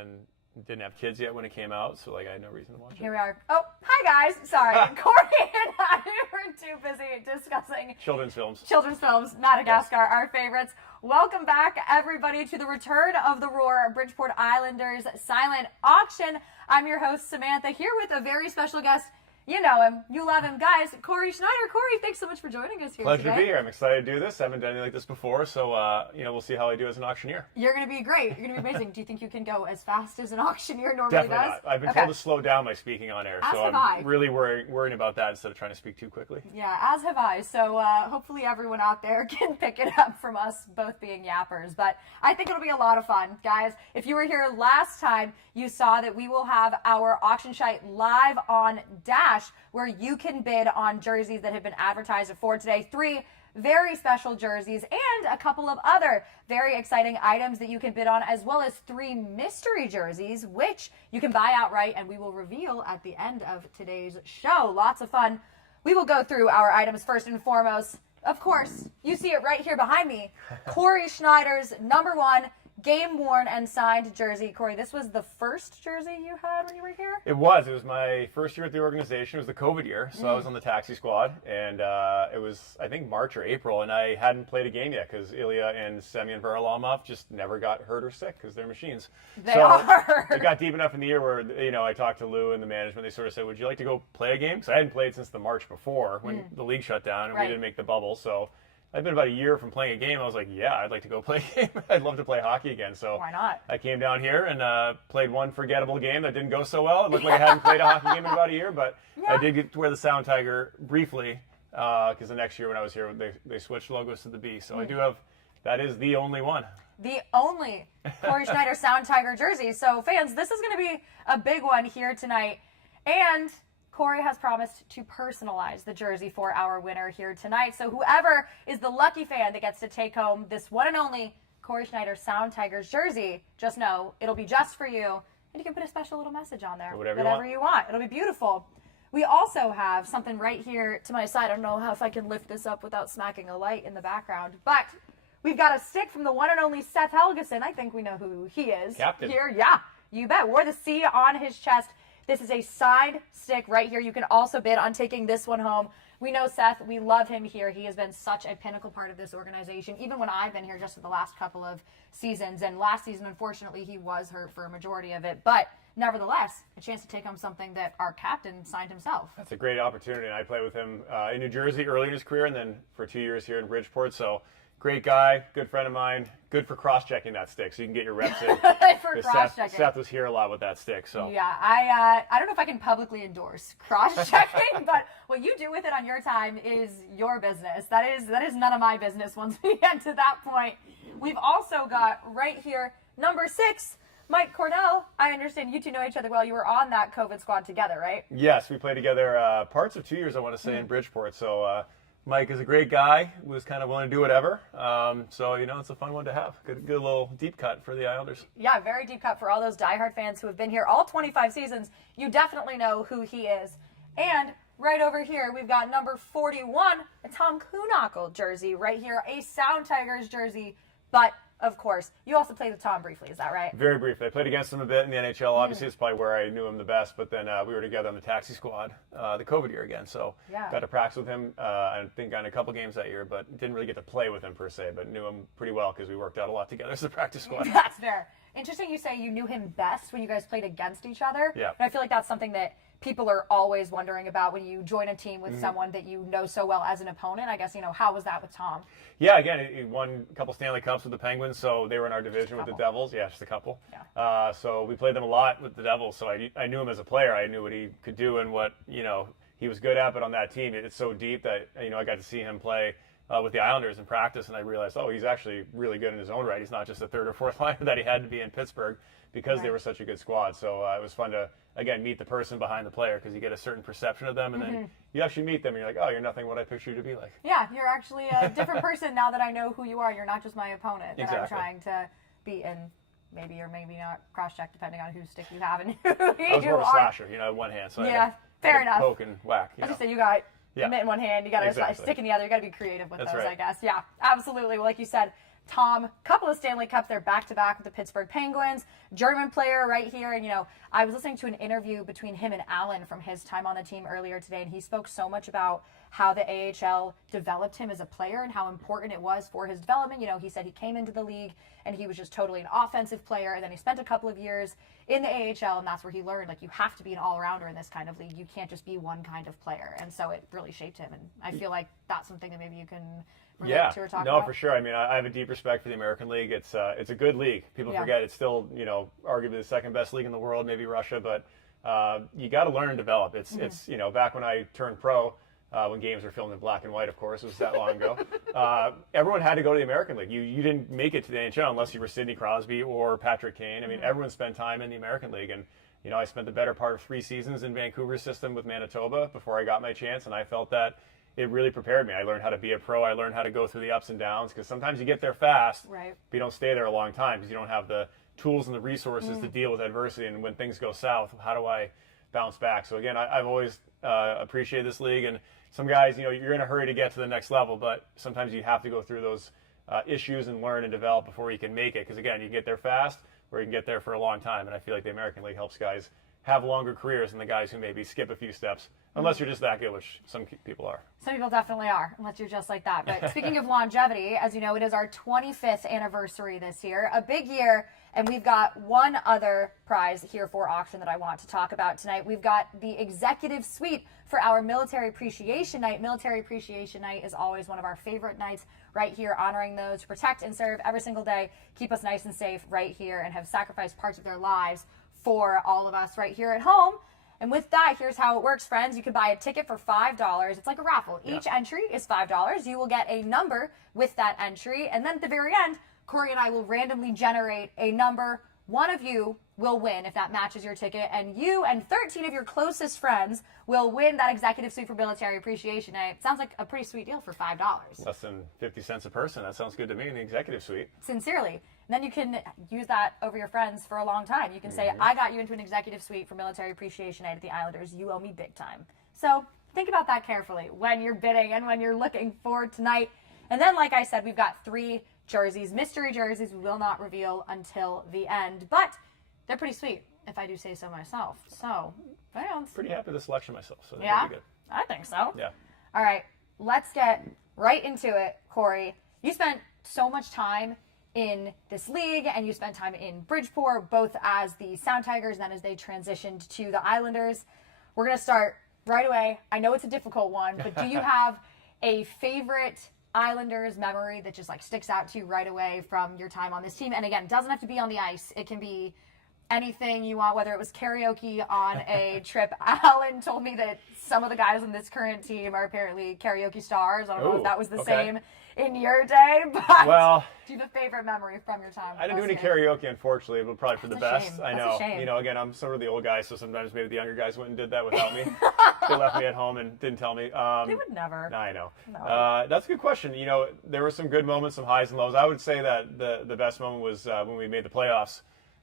and didn't have kids yet when it came out, so like I had no reason to watch it. Here we are. Oh, hi guys. Sorry, Corey and I were too busy discussing Children's films. Madagascar, our favorites. Welcome back, everybody, to the return of the Roar Bridgeport Islanders silent auction. I'm your host, Samantha, here with a very special guest. You know him. You love him. Guys, Corey Schneider. Corey, thanks so much for joining us here Pleasure today. to be here. I'm excited to do this. I haven't done anything like this before, so we'll see how I do as an auctioneer. You're going to be great. You're going to be amazing. Do you think you can go as fast as an auctioneer normally Definitely does? not. I've been told to slow down my speaking on air, so I'm really worrying about that instead of trying to speak too quickly. Yeah, as have I. So hopefully everyone out there can pick it up from us both being yappers. But I think it'll be a lot of fun. Guys, if you were here last time, you saw that we will have our auction site live on Dash, where you can bid on jerseys that have been advertised for today. 3 very special jerseys and a couple of other very exciting items that you can bid on, as well as 3 mystery jerseys, which you can buy outright and we will reveal at the end of today's show. Lots of fun. We will go through our items first and foremost. Of course, you see it right here behind me. Corey Schneider's #1 game-worn and signed jersey. Corey, this was the first jersey you had when you were here? It was my first year at the organization. It was the COVID year, so I was on the taxi squad, and it was, I think, March or April, and I hadn't played a game yet because Ilya and Semyon Varlamov just never got hurt or sick because they're machines. They are. It got deep enough in the year where, I talked to Lou and the management. They sort of said, would you like to go play a game? Because I hadn't played since the March before when the league shut down and we didn't make the bubble, so I'd been about a year from playing a game. I was like, yeah, I'd like to go play a game. I'd love to play hockey again. So why not? I came down here and played one forgettable game that didn't go so well. It looked like I hadn't played a hockey game in about a year, but I did get to wear the Sound Tiger briefly because the next year when I was here, they switched logos to the B. So I do have, that is the only one. The only Corey Schneider Sound Tiger jersey. So fans, this is going to be a big one here tonight. And Corey has promised to personalize the jersey for our winner here tonight. So whoever is the lucky fan that gets to take home this one and only Corey Schneider Sound Tigers jersey, just know it'll be just for you. And you can put a special little message on there. Whatever you want. It'll be beautiful. We also have something right here to my side. I don't know if I can lift this up without smacking a light in the background. But we've got a stick from the one and only Seth Helgeson. I think we know who he is. Captain. Here, yeah, you bet. Wore the C on his chest. This is a signed stick right here. You can also bid on taking this one home. We know Seth. We love him here. He has been such a pinnacle part of this organization, even when I've been here just for the last couple of seasons. And last season, unfortunately, he was hurt for a majority of it. But nevertheless, a chance to take home something that our captain signed himself. That's a great opportunity. And I played with him in New Jersey early in his career and then for 2 years here in Bridgeport. So great guy, good friend of mine, good for cross-checking that stick so you can get your reps in. For cross-checking. Seth was here a lot with that stick. So yeah, I don't know if I can publicly endorse cross-checking, but what you do with it on your time is your business. That is none of my business once we get to that point. We've also got right here, #6, Mike Cornell. I understand you two know each other well. You were on that COVID squad together, right? Yes, we played together parts of 2 years, I want to say, in Bridgeport. So Mike is a great guy, was kind of willing to do whatever. So, it's a fun one to have. Good little deep cut for the Islanders. Yeah, very deep cut for all those diehard fans who have been here all 25 seasons. You definitely know who he is. And right over here, we've got #41, a Tom Kuhnhackl jersey right here, a Sound Tigers jersey. But, of course, you also played with Tom briefly, is that right? Very briefly. I played against him a bit in the NHL. Obviously, it's probably where I knew him the best. But then we were together on the taxi squad the COVID year again. So got to practice with him. I think I got in a couple games that year, but didn't really get to play with him per se. But knew him pretty well because we worked out a lot together as a practice squad. That's fair. Interesting you say you knew him best when you guys played against each other. Yeah. And I feel like that's something that people are always wondering about when you join a team with someone that you know so well as an opponent. I guess, how was that with Tom? Yeah, again, he won a couple Stanley Cups with the Penguins, so they were in our division with the Devils. Yeah, just a couple. Yeah. So we played them a lot with the Devils, so I knew him as a player. I knew what he could do and what, he was good at, but on that team, it's so deep that, I got to see him play with the Islanders in practice, and I realized, he's actually really good in his own right. He's not just a third or fourth liner that he had to be in Pittsburgh because they were such a good squad. So it was fun to, again, meet the person behind the player because you get a certain perception of them, and then you actually meet them, and you're like, oh, you're nothing what I pictured you to be like. Yeah, you're actually a different person now that I know who you are. You're not just my opponent that I'm trying to beat, and maybe or maybe not cross-check depending on whose stick you have and who you are. I was more of a slasher, one hand, so fair enough. Poke and whack. I just said you got a mitt in one hand, you got a stick in the other. You got to be creative with those, I guess. Yeah, absolutely. Well, like you said, Tom, couple of Stanley Cups. They're back-to-back with the Pittsburgh Penguins. German player right here. And, I was listening to an interview between him and Alan from his time on the team earlier today, and he spoke so much about how the AHL developed him as a player and how important it was for his development. He said he came into the league and he was just totally an offensive player, and then he spent a couple of years in the AHL, and that's where he learned, you have to be an all-rounder in this kind of league. You can't just be one kind of player. And so it really shaped him, and I feel like that's something that maybe you can relate to or talk about. No, for sure. I mean, I have a deep respect for the American League. It's a good league. People forget it's still, arguably the second best league in the world, maybe Russia, but you got to learn and develop. It's back when I turned pro, when games were filmed in black and white, of course, it was that long ago. Everyone had to go to the American League. You didn't make it to the NHL unless you were Sidney Crosby or Patrick Kane. I mean, everyone spent time in the American League, and I spent the better part of 3 seasons in Vancouver's system with Manitoba before I got my chance, and I felt that it really prepared me. I learned how to be a pro. I learned how to go through the ups and downs, because sometimes you get there fast, right, but you don't stay there a long time because you don't have the tools and the resources to deal with adversity. And when things go south, how do I bounce back? So again, I've always appreciated this league. And some guys, you're in a hurry to get to the next level, but sometimes you have to go through those issues and learn and develop before you can make it. Because again, you can get there fast, or you can get there for a long time. And I feel like the American League helps guys have longer careers than the guys who maybe skip a few steps, unless you're just that good, which some people are. Some people definitely are, unless you're just like that. But speaking of longevity, as you know, it is our 25th anniversary this year, a big year, and we've got one other prize here for auction that I want to talk about tonight. We've got the executive suite for our Military Appreciation Night. Military Appreciation Night is always one of our favorite nights right here, honoring those who protect and serve every single day, keep us nice and safe right here, and have sacrificed parts of their lives for all of us right here at home. And with that, here's how it works, friends. You can buy a ticket for $5. It's like a raffle. Each entry is $5. You will get a number with that entry. And then at the very end, Corey and I will randomly generate a number. One of you will win if that matches your ticket. And you and 13 of your closest friends will win that executive suite for Military Appreciation Night. Sounds like a pretty sweet deal for $5. Less than 50 cents a person. That sounds good to me in the executive suite. Sincerely. And then you can use that over your friends for a long time. You can say, I got you into an executive suite for Military Appreciation Night at the Islanders. You owe me big time. So think about that carefully when you're bidding and when you're looking for tonight. And then, like I said, we've got 3 jerseys, mystery jerseys we will not reveal until the end. But they're pretty sweet, if I do say so myself. So, fans. Pretty happy with the selection myself. So yeah, be good. I think so. Yeah. All right, let's get right into it, Corey. You spent so much time in this league, and you spent time in Bridgeport, both as the Sound Tigers and then as they transitioned to the Islanders. We're going to start right away. I know it's a difficult one, but do you have a favorite Islanders memory that just sticks out to you right away from your time on this team? And again, doesn't have to be on the ice. It can be anything you want, whether it was karaoke on a trip. Alan told me that some of the guys on this current team are apparently karaoke stars. I don't know if that was the same in your day, but well, do you have a favorite memory from your time? I didn't do any karaoke, unfortunately, but probably for the best. Shame. I That's know. a shame. Again, I'm sort of the old guy, so sometimes maybe the younger guys went and did that without me. They left me at home and didn't tell me. They would never. I know. No. That's a good question. There were some good moments, some highs and lows. I would say that the best moment was when we made the playoffs.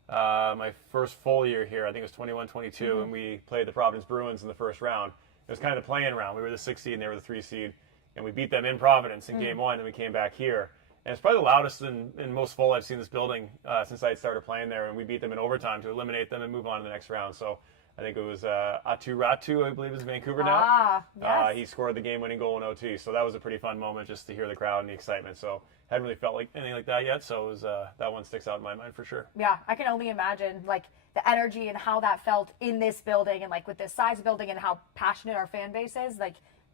My first full year here, I think it was 21-22, and we played the Providence Bruins in the first round. It was kind of the play-in round. We were the 6th seed, and they were the 3 seed. And we beat them in Providence in Game 1, and we came back here. And it's probably the loudest and most full I've seen this building since I started playing there. And we beat them in overtime to eliminate them and move on to the next round. So I think it was Atu Ratu, I believe, is in Vancouver now. Yes. He scored the game-winning goal in OT. So that was a pretty fun moment just to hear the crowd and the excitement. So hadn't really felt like anything like that yet. So it was, that one sticks out in my mind for sure. Yeah, I can only imagine the energy and how that felt in this building, and with this size of building and how passionate our fan base is.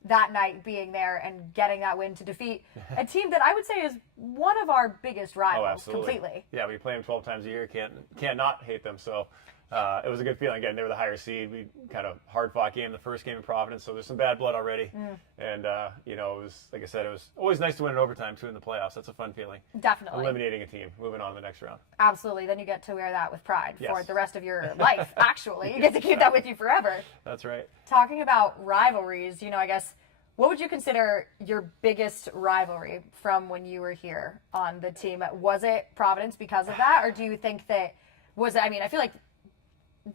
That night being there and getting that win to defeat a team that I would say is one of our biggest rivals. Oh, absolutely. Completely. Yeah, we play them 12 times a year. Can't not hate them. So it was a good feeling. Again, they were the higher seed. We kind of hard-fought game, the first game in Providence, so there's some bad blood already. And, it was, like I said, it was always nice to win in overtime, too, in the playoffs. That's a fun feeling. Definitely. Eliminating a team, moving on to the next round. Absolutely. Then you get to wear that with pride for Yes. the rest of your life, actually. You get to keep that with you forever. That's right. Talking about rivalries, I guess, what would you consider your biggest rivalry from when you were here on the team? Was it Providence because of that? Or do you think that I feel like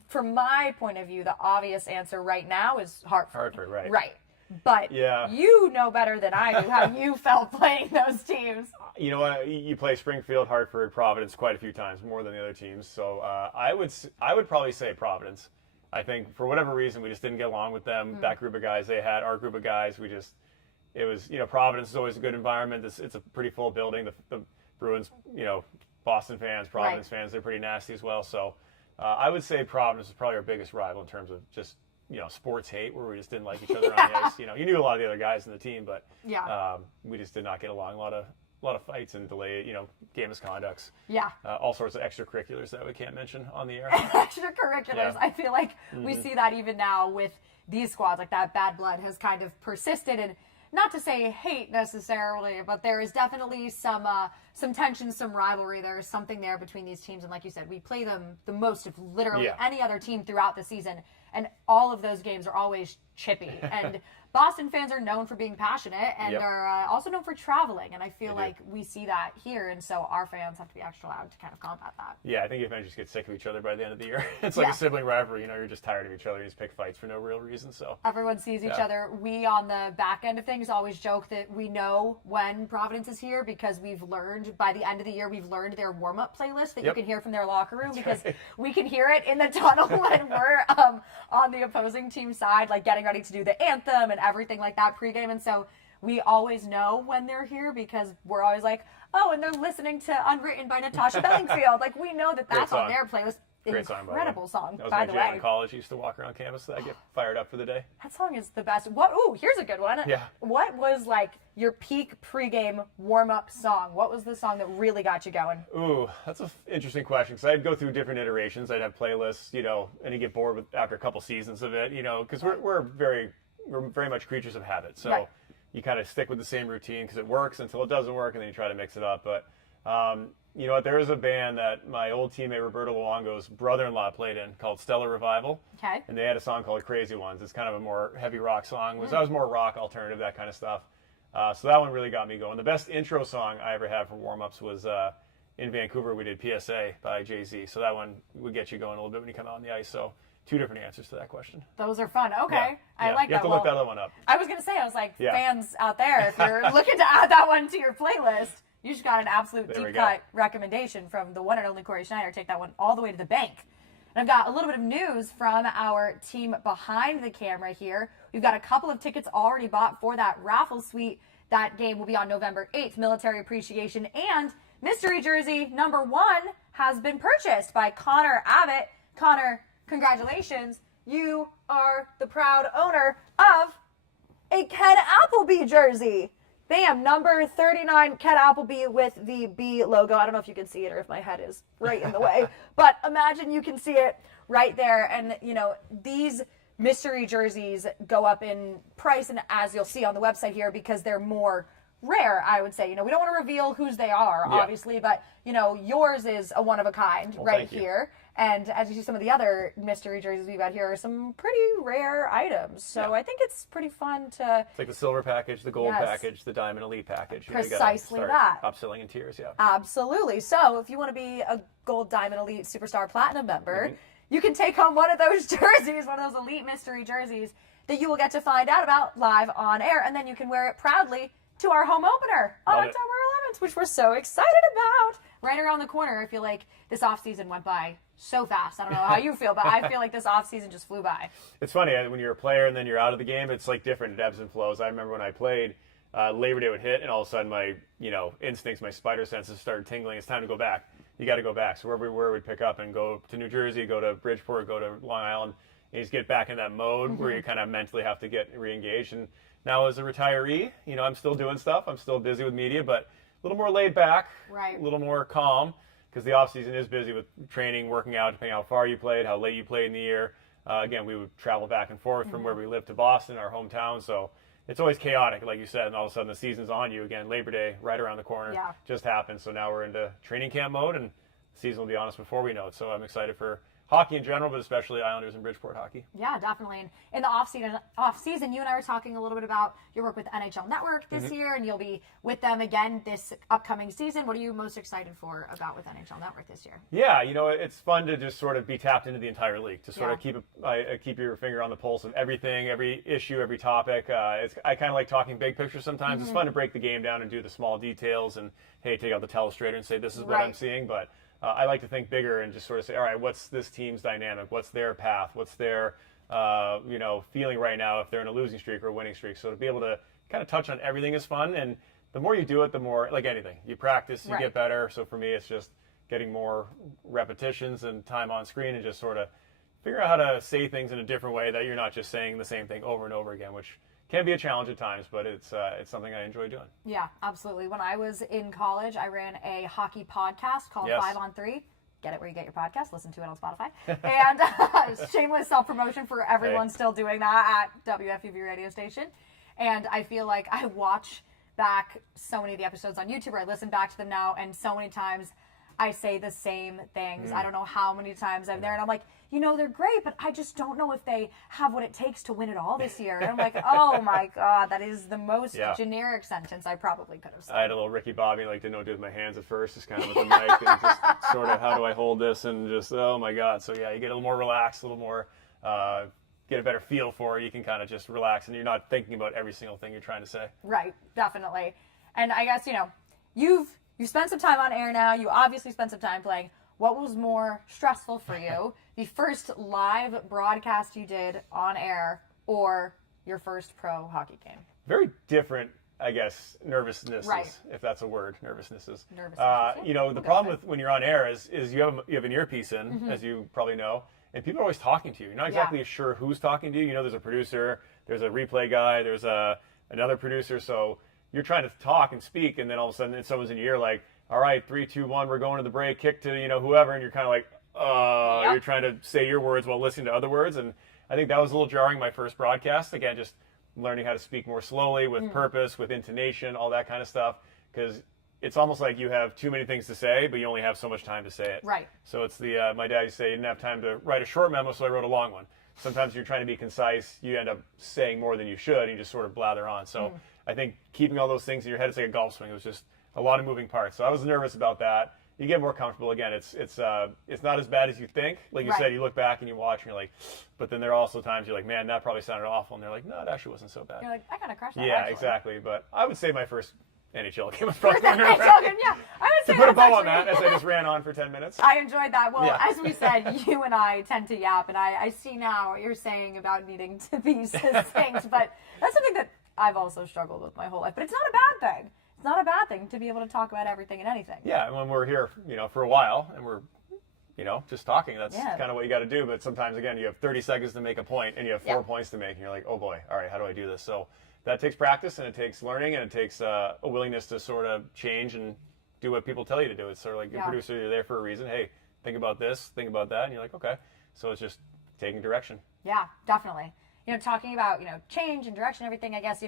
from my point of view, the obvious answer right now is Hartford. Hartford, right. Right. But Yeah. you know better than I do how you felt playing those teams. You know what? You play Springfield, Hartford, Providence quite a few times, more than the other teams. So I would probably say Providence. I think for whatever reason we just didn't get along with them. That group of guys they had, our group of guys, it was Providence is always a good environment. It's a pretty full building. The Bruins, Boston fans, Providence fans, they're pretty nasty as well. So I would say Providence is probably our biggest rival in terms of just sports hate, where we just didn't like each other on the ice. You knew a lot of the other guys in the team, but we just did not get along. A lot of fights and delay, game misconducts. Yeah. All sorts of extracurriculars that we can't mention on the air. Extracurriculars. Yeah. I feel like we see that even now with these squads. Like that bad blood has kind of persisted, and not to say hate necessarily, but there is definitely some tension, some rivalry. There is something there between these teams, and like you said, we play them the most of literally any other team throughout the season, and all of those games are always chippy. And Boston fans are known for being passionate and are also known for traveling, and I feel like we see that here, and so our fans have to be extra loud to kind of combat that. Yeah, I think you eventually just get sick of each other by the end of the year. It's like a sibling rivalry. You're just tired of each other. You just pick fights for no real reason. So everyone sees each other. We on the back end of things always joke that we know when Providence is here because we've learned by the end of the year their warm-up playlist that you can hear from their locker room. Because we can hear it in the tunnel when we're on the opposing team side, like getting ready to do the anthem and everything like that pregame. And so we always know when they're here because we're always like, oh, and they're listening to Unwritten by Natasha Bellingfield. Like we know that's on their playlist. Great song, incredible song, that was by my the jam way. in college. I used to walk around campus. I get fired up for the day. That song is the best. Ooh, here's a good one. Yeah. What was like your peak pregame warm-up song? What was the song that really got you going? Ooh, that's an interesting question because I'd go through different iterations. I'd have playlists, and you get bored after a couple seasons of it, because we're very much creatures of habit. So you kind of stick with the same routine because it works until it doesn't work, and then you try to mix it up. But you know what? There was a band that my old teammate Roberto Luongo's brother-in-law played in called Stellar Revival. Okay. And they had a song called Crazy Ones. It's kind of a more heavy rock song. That was more rock alternative, that kind of stuff. So that one really got me going. The best intro song I ever had for warm-ups was in Vancouver. We did PSA by Jay-Z. So that one would get you going a little bit when you come out on the ice. So 2 different answers to that question. Those are fun. Okay. Yeah. I like that. You have to look that other one up. I was going to say, fans out there, if you're looking to add that one to your playlist, you just got an absolute deep cut recommendation from the one and only Corey Schneider. Take that one all the way to the bank. And I've got a little bit of news from our team behind the camera here. We've got a couple of tickets already bought for that raffle suite. That game will be on November 8th, Military Appreciation. And mystery jersey number 1 has been purchased by Connor Abbott. Connor, congratulations. You are the proud owner of a Ken Appleby jersey. Bam, number 39, Ken Appleby with the B logo. I don't know if you can see it or if my head is right in the way, but imagine you can see it right there. And, these mystery jerseys go up in price, and as you'll see on the website here, because they're more rare, I would say. We don't want to reveal whose they are, obviously, but, yours is a one of a kind right here. And as you see, some of the other mystery jerseys we've got here are some pretty rare items. So I think it's pretty fun to... It's like the silver package, the gold package, the diamond elite package. Precisely that. Upselling in tiers, Absolutely. So if you want to be a gold, diamond, elite, superstar, platinum member, you can take home one of those jerseys, one of those elite mystery jerseys that you will get to find out about live on air. And then you can wear it proudly to our home opener on October 11th, which we're so excited about. Right around the corner. I feel like this offseason went by so fast. I don't know how you feel, but I feel like this offseason just flew by. It's funny, when you're a player and then you're out of the game, it's like different. It ebbs and flows. I remember when I played, Labor Day would hit, and all of a sudden my instincts, my spider senses started tingling. It's time to go back. You got to go back. So wherever we were, we'd pick up and go to New Jersey, go to Bridgeport, go to Long Island, and you just get back in that mode where you kind of mentally have to get re-engaged. And now as a retiree, I'm still doing stuff. I'm still busy with media, but a little more laid back, a little more calm, because the off season is busy with training, working out, depending on how far you played, how late you played in the year. Again, we would travel back and forth from where we live to Boston, our hometown. So it's always chaotic, like you said, and all of a sudden the season's on you again. Labor Day, right around the corner, just happened. So now we're into training camp mode, and the season will be on us before we know it. So I'm excited for hockey in general, but especially Islanders and Bridgeport hockey. Yeah, definitely. And in the off season, you and I were talking a little bit about your work with NHL Network this year, and you'll be with them again this upcoming season. What are you most excited for about with NHL Network this year? Yeah, it's fun to just sort of be tapped into the entire league, to sort of keep your finger on the pulse of everything, every issue, every topic. I kind of like talking big picture sometimes. It's fun to break the game down and do the small details and, hey, take out the telestrator and say, this is what I'm seeing. But I like to think bigger and just sort of say, all right, what's this team's dynamic? What's their path? What's their, feeling right now if they're in a losing streak or a winning streak? So to be able to kind of touch on everything is fun. And the more you do it, the more, like anything, you practice, you get better. So for me, it's just getting more repetitions and time on screen and just sort of figure out how to say things in a different way that you're not just saying the same thing over and over again, which can be a challenge at times, but it's something I enjoy doing. Yeah, absolutely. When I was in college, I ran a hockey podcast called 5 on 3. Get it where you get your podcast. Listen to it on Spotify. And shameless self-promotion for everyone still doing that at WFUV radio station. And I feel like I watch back so many of the episodes on YouTube, or I listen back to them now, and so many times I say the same things. I don't know how many times I'm there, and I'm like, they're great, but I just don't know if they have what it takes to win it all this year. And I'm like, oh my God, that is the most generic sentence I probably could have said. I had a little Ricky Bobby, didn't know what to do with my hands at first, just kind of with the mic and just sort of, how do I hold this? And just, oh my God. So yeah, you get a little more relaxed, a little more, get a better feel for it. You can kind of just relax and you're not thinking about every single thing you're trying to say. Right, definitely. And I guess, you've spent some time on air now. You obviously spent some time playing. What was more stressful for you, the first live broadcast you did on air or your first pro hockey game? Very different, I guess, nervousnesses, if that's a word, nervousnesses. The problem with when you're on air is you have an earpiece in, as you probably know, and people are always talking to you. You're not exactly sure who's talking to you. There's a producer, there's a replay guy, there's another producer, so you're trying to talk and speak, and then all of a sudden someone's in your ear like, all right, 3, 2, 1, we're going to the break, kick to, whoever, and you're kind of like, you're trying to say your words while listening to other words, and I think that was a little jarring my first broadcast. Again, just learning how to speak more slowly, with purpose, with intonation, all that kind of stuff, because it's almost like you have too many things to say, but you only have so much time to say it. Right. So it's my dad used to say, you didn't have time to write a short memo, so I wrote a long one. Sometimes you're trying to be concise, you end up saying more than you should, and you just sort of blather on. So I think keeping all those things in your head, it's like a golf swing. It was just a lot of moving parts. So I was nervous about that. You get more comfortable. Again, it's not as bad as you think. Like you said, you look back and you watch and you're like, but then there are also times you're like, man, that probably sounded awful. And they're like, no, it actually wasn't so bad. You're like, I kind of crushed that. Yeah, actually. Exactly. But I would say my first NHL game was probably I would say to put a bow on that, as I just ran on for 10 minutes. I enjoyed that. Well, as we said, you and I tend to yap, and I see now what you're saying about needing to be succinct, but that's something that I've also struggled with my whole life. But it's not a bad thing. It's not a bad thing to be able to talk about everything and anything. Yeah, and when we're here, for a while, and we're, just talking, that's kind of what you got to do. But sometimes, again, you have 30 seconds to make a point, and you have 4 points to make, and you're like, oh boy, all right, how do I do this? So that takes practice, and it takes learning, and it takes a willingness to sort of change and do what people tell you to do. It's sort of like a producer, you're there for a reason. Hey, think about this, think about that, and you're like, okay. So it's just taking direction. Yeah, definitely. Talking about, change and direction, everything, I guess,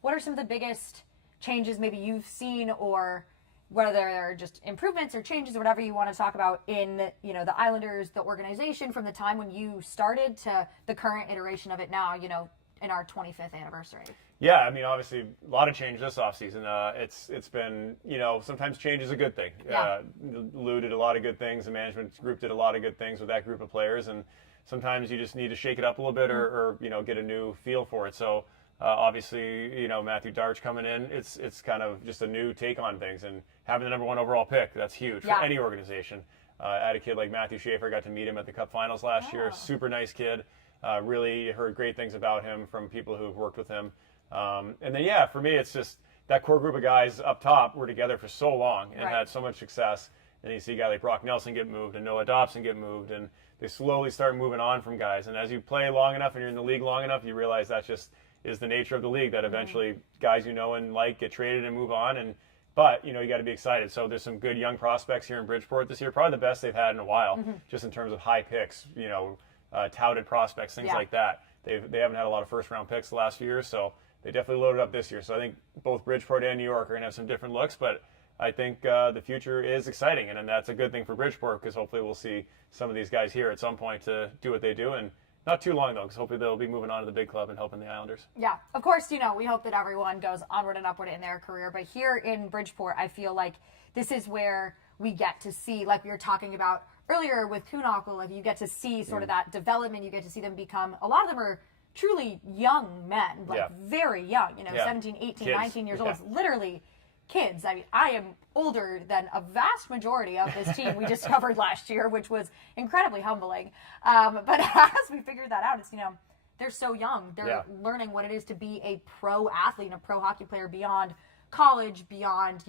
what are some of the biggest changes maybe you've seen, or whether they're just improvements or changes or whatever you want to talk about in, the Islanders, the organization, from the time when you started to the current iteration of it now, in our 25th anniversary? Yeah, I mean, obviously, a lot of change this offseason. It's been, sometimes change is a good thing. Lou did a lot of good things. The management group did a lot of good things with that group of players. And sometimes you just need to shake it up a little bit or get a new feel for it. So, obviously, Matthew Darch coming in, it's kind of just a new take on things. And having the number 1 overall pick, that's huge for any organization. I had a kid like Matthew Schaefer, got to meet him at the Cup Finals last year. Super nice kid. Really heard great things about him from people who've worked with him. And then, for me, it's just that core group of guys up top were together for so long and had so much success. And you see a guy like Brock Nelson get moved and Noah Dobson get moved, and they slowly start moving on from guys. And as you play long enough and you're in the league long enough, you realize that just is the nature of the league, that eventually guys and like get traded and move on. But you got to be excited. So there's some good young prospects here in Bridgeport this year, probably the best they've had in a while, just in terms of high picks, touted prospects, things like that. They haven't had a lot of first-round picks the last few years, so they definitely loaded up this year. So I think both Bridgeport and New York are going to have some different looks, but I think the future is exciting, and that's a good thing for Bridgeport because hopefully we'll see some of these guys here at some point to do what they do, and not too long though, because hopefully they'll be moving on to the big club and helping the Islanders. Yeah, of course, we hope that everyone goes onward and upward in their career, but here in Bridgeport, I feel like this is where we get to see, like we were talking about earlier with Kuhnhackl, like you get to see sort of that development, you get to see them become, a lot of them are truly young men, like very young, 17, 18, kids. 19 years old, literally kids. I mean, I am older than a vast majority of this team we discovered last year, which was incredibly humbling. But as we figured that out, it's, they're so young. They're learning what it is to be a pro athlete and a pro hockey player beyond college, beyond,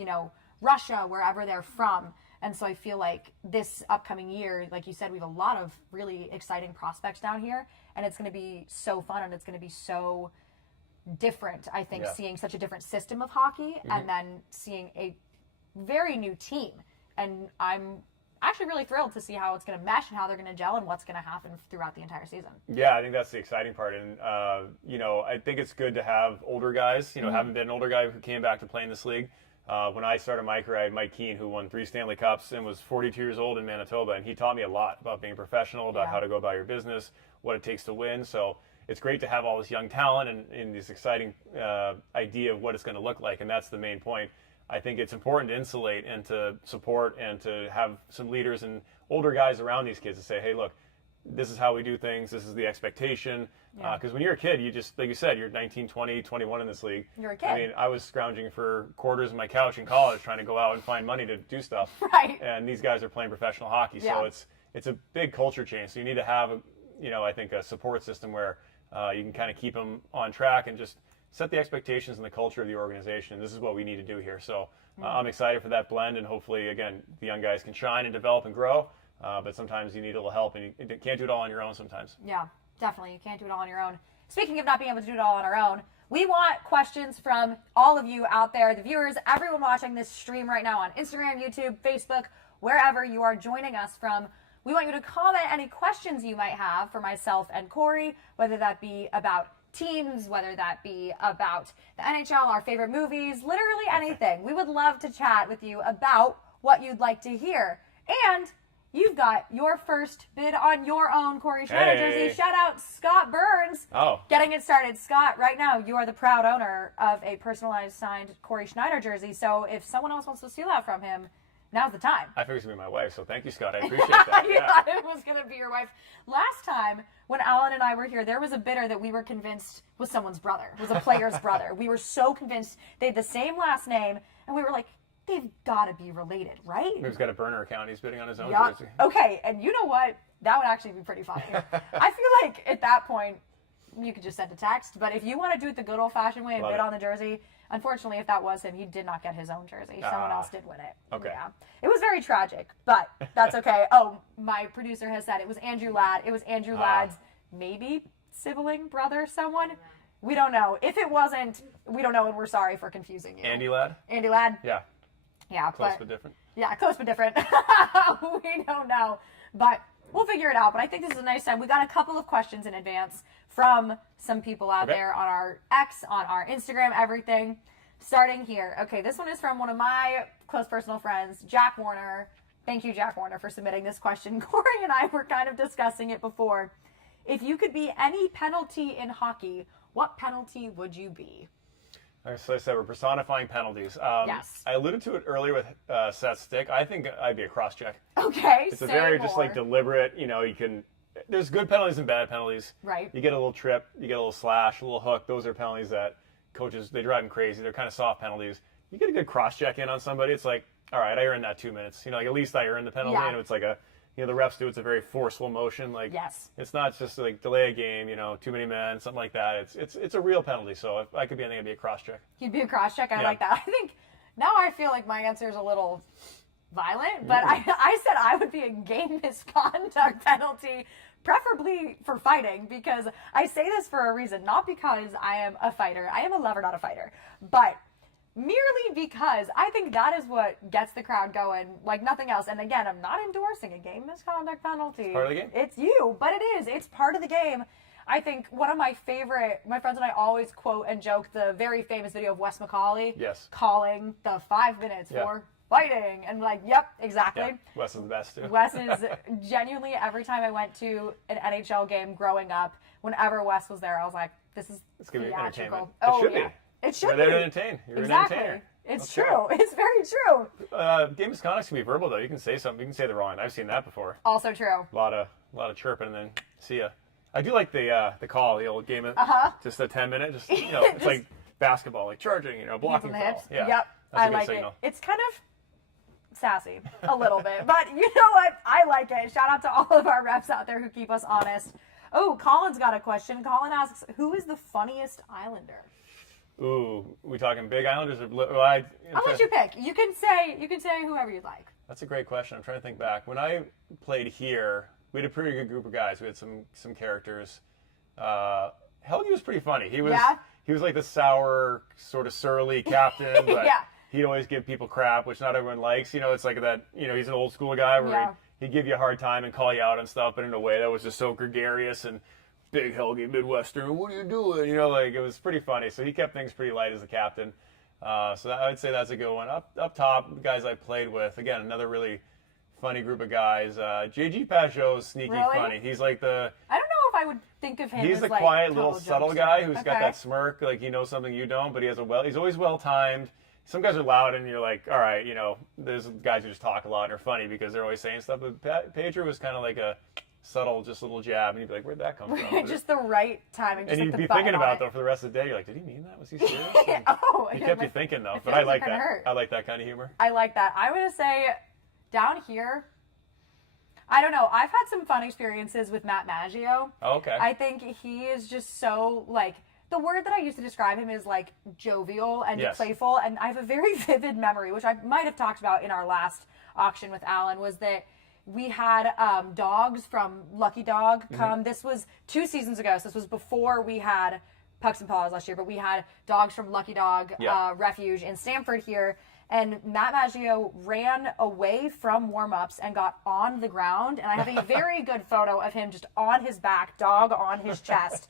Russia, wherever they're from. And so I feel like this upcoming year, like you said, we have a lot of really exciting prospects down here, and it's going to be so fun, and it's going to be so different, I think, seeing such a different system of hockey and then seeing a very new team. And I'm actually really thrilled to see how it's going to mesh and how they're going to gel and what's going to happen throughout the entire season. Yeah, I think that's the exciting part. And, I think it's good to have older guys, having been an older guy who came back to play in this league. When I started my career, I had Mike Keane, who won 3 Stanley Cups and was 42 years old in Manitoba. And he taught me a lot about being professional, about how to go about your business, what it takes to win. So it's great to have all this young talent and this exciting idea of what it's going to look like. And that's the main point. I think it's important to insulate and to support and to have some leaders and older guys around these kids to say, hey, look, this is how we do things. This is the expectation. Because when you're a kid, you just, like you said, you're 19, 20, 21 in this league. You're a kid. I mean, I was scrounging for quarters in my couch in college trying to go out and find money to do stuff. Right. And these guys are playing professional hockey. So it's a big culture change. So you need to have, I think a support system where you can kind of keep them on track and just set the expectations and the culture of the organization. This is what we need to do here. So I'm excited for that blend, and hopefully, again, the young guys can shine and develop and grow. But sometimes you need a little help, and you can't do it all on your own sometimes. Yeah, definitely. You can't do it all on your own. Speaking of not being able to do it all on our own, we want questions from all of you out there, the viewers, everyone watching this stream right now on Instagram, YouTube, Facebook, wherever you are joining us from. We want you to comment any questions you might have for myself and Corey, whether that be about teams, whether that be about the NHL, our favorite movies, literally anything. We would love to chat with you about what you'd like to hear. And you've got your first bid on your own Corey Schneider jersey. Shout out Scott Burns. Getting it started. Scott, right now, you are the proud owner of a personalized signed Corey Schneider jersey. So if someone else wants to steal that from him, now's the time. I figured it was going to be my wife, so thank you, Scott. I appreciate that. You thought it was going to be your wife. Last time, when Alan and I were here, there was a bidder that we were convinced was someone's brother, was a player's brother. We were so convinced they had the same last name, and we were like, they've got to be related, right? He's got a burner account. He's bidding on his own jersey. Okay, and you know what? That would actually be pretty funny. I feel like at that point, you could just send a text. But if you want to do it the good old-fashioned way and bid on the jersey, unfortunately, if that was him, he did not get his own jersey. Someone else did win it. Okay. Yeah. It was very tragic, but that's okay. Oh, my producer has said it was Andrew Ladd. It was Andrew Ladd's maybe sibling, brother, someone. We don't know. If it wasn't, we don't know, and we're sorry for confusing you. Andy Ladd? Andy Ladd? Yeah. Yeah. Close but different. Yeah, close but different. We don't know. But we'll figure it out. But I think this is a nice time. We got a couple of questions in advance from some people out there on our X, on our Instagram, everything. Starting here. Okay, this one is from one of my close personal friends, Jack Warner. Thank you, Jack Warner, for submitting this question. Corey and I were kind of discussing it before. If you could be any penalty in hockey, what penalty would you be? So I said we're personifying penalties. Yes. I alluded to it earlier with Seth's stick. I think I'd be a cross-check. Okay, it's a very just like deliberate, you can, there's good penalties and bad penalties. Right. You get a little trip, you get a little slash, a little hook. Those are penalties that coaches, they drive them crazy. They're kind of soft penalties. You get a good cross-check in on somebody, it's like, all right, I earned that 2 minutes. Like at least I earned the penalty. And it's like the refs do, it's a very forceful motion. Like, it's not just like delay a game, too many men, something like that. It's a real penalty. So if I could be anything, I'd be a cross-check. You'd be a cross-check? I like that. I think now I feel like my answer is a little violent, but I said I would be a game misconduct penalty, preferably for fighting, because I say this for a reason, not because I am a fighter. I am a lover, not a fighter, but merely because I think that is what gets the crowd going like nothing else. And again, I'm not endorsing a game misconduct penalty. It's part of the game? It's you, but it is. It's part of the game. I think one of my friends and I always quote and joke the very famous video of Wes McCauley calling the 5 minutes for fighting. And like, yep, exactly. Yeah. Wes is the best, too. Wes is genuinely, every time I went to an NHL game growing up, whenever Wes was there, I was like, this is It's going to be theatrical. entertainment. Oh, it should yeah. be. It should You're be. there to entertain. You're Exactly. an entertainer. It's Let's true. go. It's very true. Game misconduct can be verbal, though. You can say something. You can say the wrong line. I've seen that before. Also true. A lot of chirping and then see ya. I do like the call, the old game. Just a 10-minute. Just it's Just like basketball, like charging, blocking on the foul. hips. Yeah. Yep. That's I a good like signal. it. It's kind of sassy a little bit, but you know what? I like it. Shout out to all of our reps out there who keep us honest. Oh, Colin's got a question. Colin asks, who is the funniest Islander? Ooh, we talking big Islanders or I'll let you pick. You can say whoever you'd like. That's a great question. I'm trying to think back. When I played here, we had a pretty good group of guys. We had some characters. Helgi was pretty funny. He was like the sour, sort of surly captain, but Yeah. he'd always give people crap, which not everyone likes. It's like that. He's an old school guy where he'd give you a hard time and call you out and stuff, but in a way that was just so gregarious and big Helgi Midwestern. What are you doing? Like it was pretty funny. So he kept things pretty light as the captain. So I would say that's a good one. Up top, the guys I played with. Again, another really funny group of guys. JG Pajot is sneaky funny. He's like I don't know if I would think of him He's as the like quiet total little subtle jokester. guy who's got that smirk, like he knows something you don't, but he's always well timed. Some guys are loud and you're like, all right, there's guys who just talk a lot and are funny because they're always saying stuff. But Pedro was kind of like a subtle, just little jab, and you'd be like, where'd that come from? Just the right timing. Just and you'd like be the button thinking on about it. though for the rest of the day. You're like, did he mean that? Was he serious? He kept you thinking though. But I like that. I like that kind of humor. I like that. I would say down here, I don't know. I've had some fun experiences with Matt Maggio. Oh, okay. I think he is just so like. The word that I used to describe him is like jovial and playful, and I have a very vivid memory, which I might have talked about in our last auction with Alan, was that we had dogs from Lucky Dog come. This was 2 seasons ago, so this was before we had Pucks and Paws last year, but we had dogs from Lucky Dog Refuge in Stamford here, and Matt Maggio ran away from warm-ups and got on the ground, and I have a very good photo of him just on his back, dog on his chest.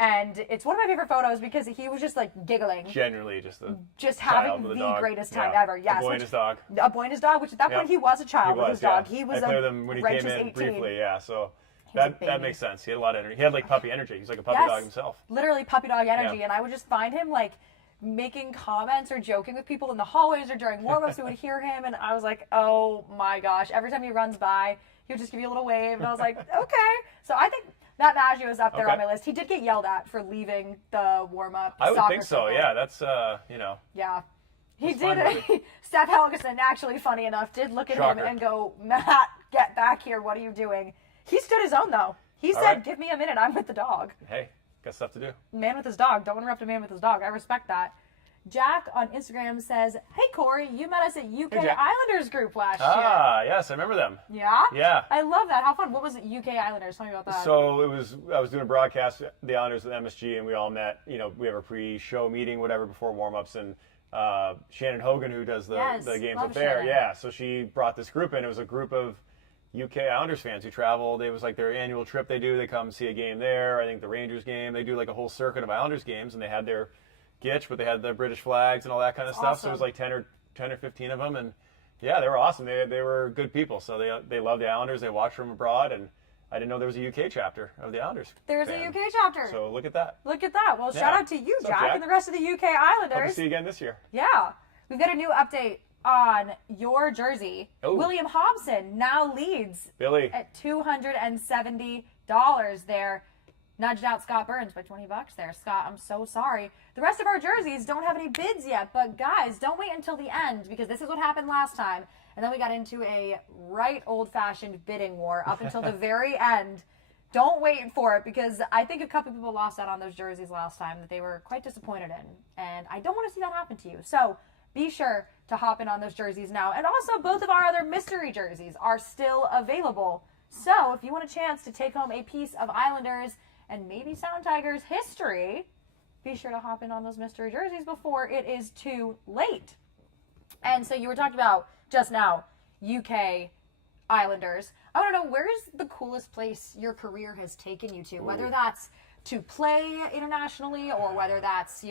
And it's one of my favorite photos because he was just like giggling. Generally, just having the greatest time ever. Yes. A boy and his dog. A boy and his dog, which at that point he was a child with his dog. He was I played with him when he came in 18. briefly, so that makes sense. He had a lot of energy. He had like puppy energy. He's like a puppy dog himself. Literally puppy dog energy. And I would just find him like making comments or joking with people in the hallways or during warm-ups. We would hear him and I was like, oh my gosh. Every time he runs by, he would just give you a little wave. And I was like, okay. So I think Matt Maggio is up there on my list. He did get yelled at for leaving the warm-up. I would think so. Yeah, that's Yeah, he did. Steph Helgeson, actually funny enough, did look at him and go, "Matt, get back here! What are you doing?" He stood his own though. He said, "Give me a minute. I'm with the dog." Hey, got stuff to do. Man with his dog. Don't interrupt a man with his dog. I respect that. Jack on Instagram says, "Hey Corey, you met us at UK Islanders group last year." Ah, yes, I remember them. Yeah? Yeah. I love that. How fun. What was it, UK Islanders? Tell me about that. So I was doing a broadcast, the Islanders with MSG, and we all met, we have a pre-show meeting, whatever, before warm-ups, and Shannon Hogan, who does the games up there, Shannon. so she brought this group in. It was a group of UK Islanders fans who traveled. It was like their annual trip they do. They come see a game there. I think the Rangers game. They do like a whole circuit of Islanders games, and they had their Gitch, but they had the British flags and all that kind of stuff. Awesome. So it was like 10 or 15 of them, and yeah, they were awesome. They were good people. So they loved the Islanders. They watched from abroad, and I didn't know there was a UK chapter of the Islanders. There's a UK chapter. So look at that. Look at that. Well, shout out to you, Jack, and the rest of the UK Islanders. Hope to see you again this year. Yeah. We've got a new update on your jersey. Oh. William Hobson now leads Billy at $270 there. Nudged out Scott Burns by $20 there. Scott, I'm so sorry. The rest of our jerseys don't have any bids yet, but guys, don't wait until the end because this is what happened last time. And then we got into a right old-fashioned bidding war up until the very end. Don't wait for it because I think a couple people lost out on those jerseys last time that they were quite disappointed in. And I don't want to see that happen to you. So be sure to hop in on those jerseys now. And also, both of our other mystery jerseys are still available. So if you want a chance to take home a piece of Islanders and maybe Sound Tigers history, be sure to hop in on those mystery jerseys before it is too late. And so you were talking about just now, UK Islanders. I want to know, where's the coolest place your career has taken you to? Whether that's to play internationally or whether that's,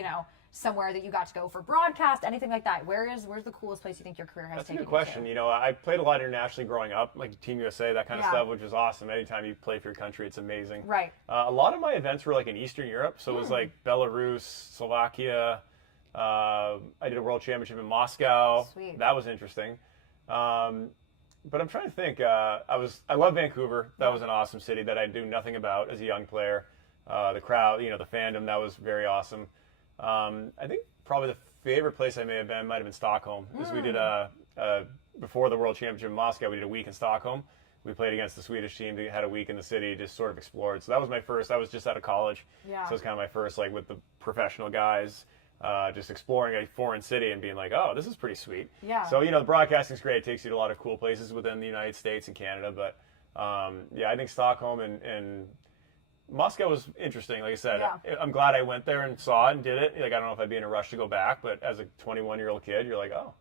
somewhere that you got to go for broadcast, anything like that? Where's the coolest place you think your career has That's a taken good question. you to? I played a lot internationally growing up, like Team USA, that kind of Yeah. stuff, which is awesome. Anytime you play for your country, it's amazing. Right. A lot of my events were like in Eastern Europe, so it was like Belarus, Slovakia. I did a World Championship in Moscow. Sweet. That was interesting. But I'm trying to think. I love Vancouver. That was an awesome city that I knew nothing about as a young player. The crowd, the fandom, that was very awesome. I think probably the favorite place I may have been might have been Stockholm, because we did before the World Championship in Moscow, we did a week in Stockholm. We played against the Swedish team. They had a week in the city, just sort of explored. So that was my first. I was just out of college, Yeah. so it was kind of my first, like with the professional guys, just exploring a foreign city and being like, oh, this is pretty sweet. Yeah. So the broadcasting's great. It takes you to a lot of cool places within the United States and Canada. But yeah, I think Stockholm and Moscow was interesting. Like I said, Yeah. I'm glad I went there and saw it and did it. Like, I don't know if I'd be in a rush to go back, but as a 21-year-old kid, you're like, oh,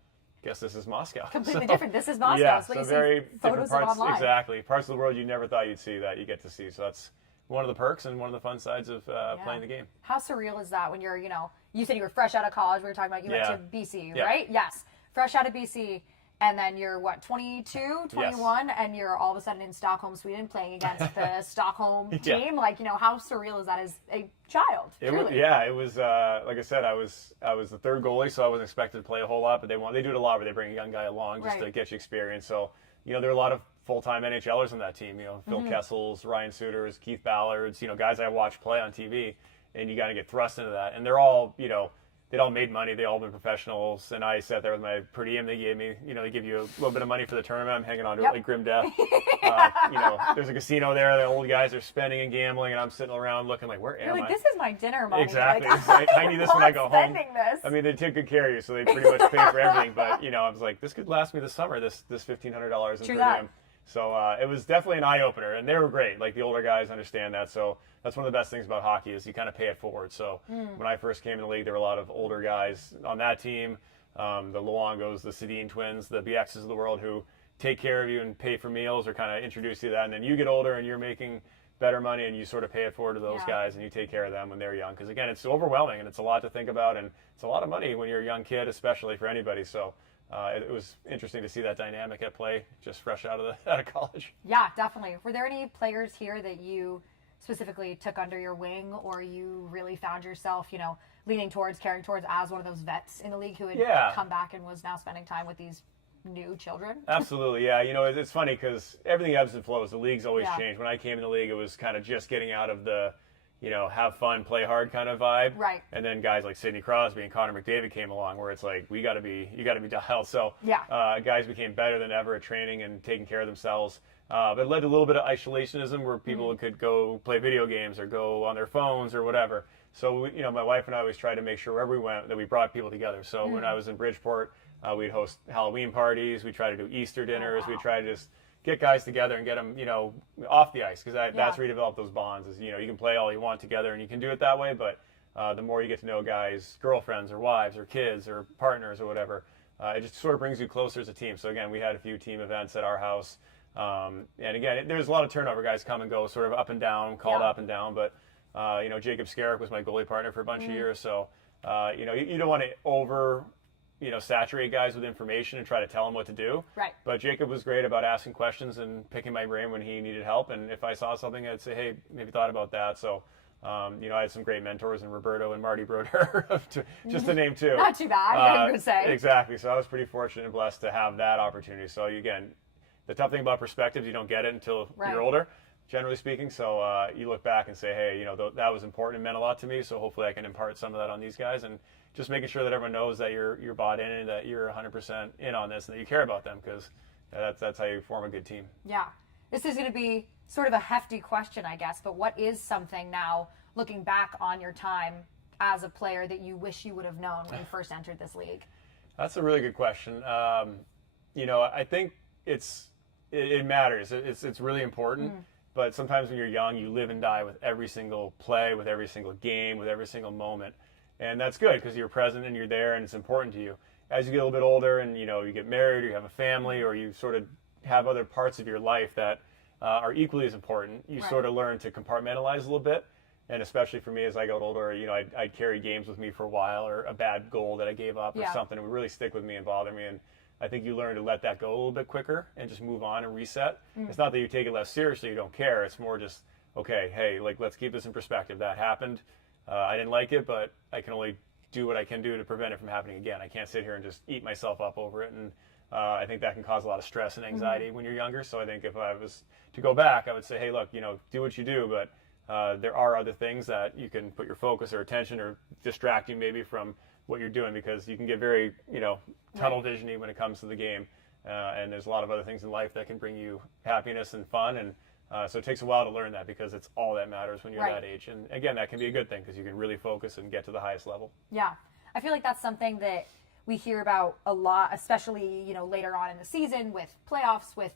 guess this is Moscow. Completely different. This is Moscow. Yeah, It's what so you see very photos different parts. of online. Exactly, parts of the world you never thought you'd see that you get to see. So that's one of the perks and one of the fun sides of playing the game. How surreal is that when you're, you said you were fresh out of college. We were talking about you went Yeah. to BC, Yeah. right? Yes. Fresh out of BC. And then you're, 22, 21, and you're all of a sudden in Stockholm, Sweden, playing against the Stockholm Yeah. team. Like, how surreal is that as a child? It was, it was like I said, I was the third goalie, so I wasn't expected to play a whole lot. But they do it a lot where they bring a young guy along just to Right. get you experience. So there are a lot of full-time NHLers on that team. Phil Kessels, Ryan Suiters, Keith Ballards. Guys I watch play on TV, and you got to get thrust into that. And they're all they'd all made money. They all been professionals. And I sat there with my per diem they gave me. They give you a little bit of money for the tournament. I'm hanging on to it like grim death. There's a casino there. The old guys are spending and gambling, and I'm sitting around looking like, where am You're like, I? this is my dinner money. Exactly. Like, I need this when I go home. This. I mean, they take good care of you, so they pretty much pay for everything. But I was like, this could last me the summer. This $1,500 in True per that. diem. So it was definitely an eye opener, and they were great. Like, the older guys understand that. So that's one of the best things about hockey is you kind of pay it forward. So when I first came in the league, there were a lot of older guys on that team. The Luongos, the Sedin twins, the BXs of the world who take care of you and pay for meals or kind of introduce you to that. And then you get older and you're making better money and you sort of pay it forward to those guys and you take care of them when they're young. Because, again, it's overwhelming and it's a lot to think about. And it's a lot of money when you're a young kid, especially for anybody. So it was interesting to see that dynamic at play just fresh out of college. Yeah, definitely. Were there any players here that you specifically took under your wing, or you really found yourself, leaning towards, caring towards as one of those vets in the league who had come back and was now spending time with these new children? Absolutely, yeah. It's funny because everything ebbs and flows. The league's always changed. When I came in the league, it was kind of just getting out of the, have fun, play hard kind of vibe. Right. And then guys like Sidney Crosby and Connor McDavid came along, where it's like you got to be dialed. So guys became better than ever at training and taking care of themselves. But it led to a little bit of isolationism where people could go play video games or go on their phones or whatever. So my wife and I always tried to make sure wherever we went that we brought people together. So when I was in Bridgeport, we'd host Halloween parties. We try to do Easter dinners. We try to just get guys together and get them, off the ice, because that's where you develop those bonds. Is you can play all you want together and you can do it that way, but the more you get to know guys' girlfriends or wives or kids or partners or whatever, it just sort of brings you closer as a team. So again, we had a few team events at our house, and again, there's a lot of turnover. Guys come and go, sort of up and down, called up and down, but Jacob Skarek was my goalie partner for a bunch of years, so you don't want to over saturate guys with information and try to tell them what to do. Right. But Jacob was great about asking questions and picking my brain when he needed help. And if I saw something, I'd say, hey, maybe thought about that. So, I had some great mentors in Roberto and Marty Broder, just to name two. Not too bad, I would say. Exactly. So I was pretty fortunate and blessed to have that opportunity. So again, the tough thing about perspectives, you don't get it until you're older, generally speaking. So you look back and say, hey, that was important and meant a lot to me. So hopefully I can impart some of that on these guys, and just making sure that everyone knows that you're bought in and that you're 100% in on this and that you care about them, because that's how you form a good team. Yeah. This is going to be sort of a hefty question, I guess, but what is something now, looking back on your time as a player, that you wish you would have known when you first entered this league? That's a really good question. I think it matters. It's really important. But sometimes when you're young, you live and die with every single play, with every single game, with every single moment. And that's good because you're present and you're there and it's important to you. As you get a little bit older and, you get married or you have a family or you sort of have other parts of your life that are equally as important, you sort of learn to compartmentalize a little bit. And especially for me as I got older, I'd carry games with me for a while, or a bad goal that I gave up or something. It would really stick with me and bother me. And I think you learn to let that go a little bit quicker and just move on and reset. It's not that you take it less seriously, you don't care. It's more just, okay, hey, like, let's keep this in perspective. That happened. I didn't like it, but I can only do what I can do to prevent it from happening again. I can't sit here and just eat myself up over it. And I think that can cause a lot of stress and anxiety when you're younger. So I think if I was to go back, I would say, hey, look, do what you do, but there are other things that you can put your focus or attention or distract you maybe from what you're doing, because you can get very, tunnel visiony when it comes to the game. And there's a lot of other things in life that can bring you happiness and fun. And so it takes a while to learn that, because it's all that matters when you're that age. And again, that can be a good thing, because you can really focus and get to the highest level. Yeah. I feel like that's something that we hear about a lot, especially, later on in the season with playoffs, with,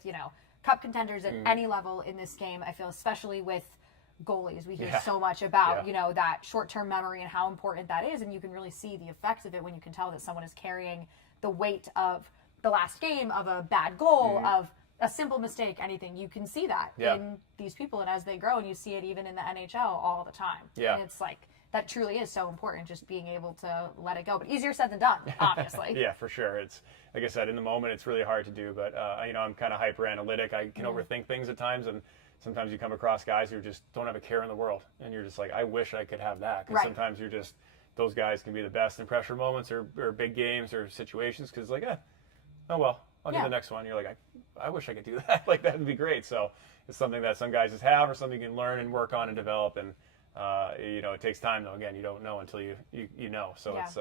cup contenders at any level in this game. I feel especially with goalies, we hear so much about, that short-term memory and how important that is. And you can really see the effects of it when you can tell that someone is carrying the weight of the last game, of a bad goal, of a simple mistake, anything. You can see that in these people, and as they grow, and you see it even in the NHL all the time. And it's like, that truly is so important, just being able to let it go. But easier said than done, obviously. Yeah, for sure. It's, like I said, in the moment, it's really hard to do. But, I'm kind of hyper analytic. I can overthink things at times. And sometimes you come across guys who just don't have a care in the world. And you're just like, I wish I could have that. Because sometimes you're just, those guys can be the best in pressure moments or big games or situations. Because, like, oh, well, I'll do the next one. You're like, I wish I could do that. Like, that would be great. So it's something that some guys just have, or something you can learn and work on and develop. And, it takes time, though. Again, you don't know until you know. So it's,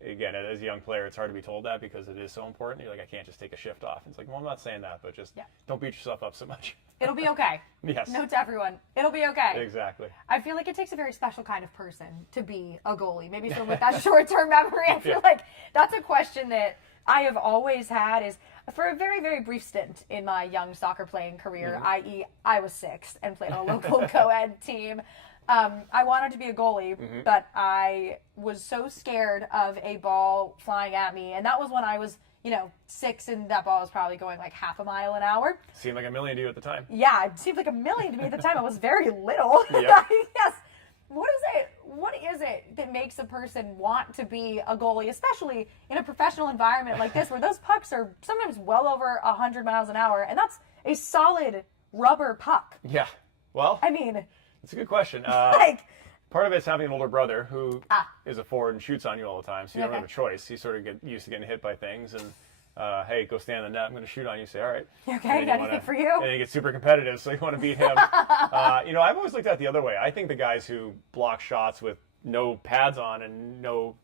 again, as a young player, it's hard to be told that, because it is so important. You're like, I can't just take a shift off. It's like, well, I'm not saying that, but just don't beat yourself up so much. It'll be okay. Yes. Note to everyone, it'll be okay. Exactly. I feel like it takes a very special kind of person to be a goalie. Maybe someone with that short-term memory. I feel like that's a question that I have always had, is for a very, very brief stint in my young soccer playing career, i.e. I was 6 and played on a local co-ed team. I wanted to be a goalie, but I was so scared of a ball flying at me. And that was when I was, 6, and that ball was probably going like half a mile an hour. Seemed like a million to you at the time. Yeah, it seemed like a million to me at the time. I was very little. Yep. Yes. What is it that makes a person want to be a goalie, especially in a professional environment like this, where those pucks are sometimes well over 100 miles an hour, and that's a solid rubber puck? Yeah. Well, I mean, it's a good question. Part of it's having an older brother who is a forward and shoots on you all the time, so you don't have a choice. You sort of get used to getting hit by things, and hey, go stand in the net, I'm going to shoot on you. Say, all right. Okay, anything for you? And then you get super competitive, so you want to beat him. I've always looked at it the other way. I think the guys who block shots with no pads on and no,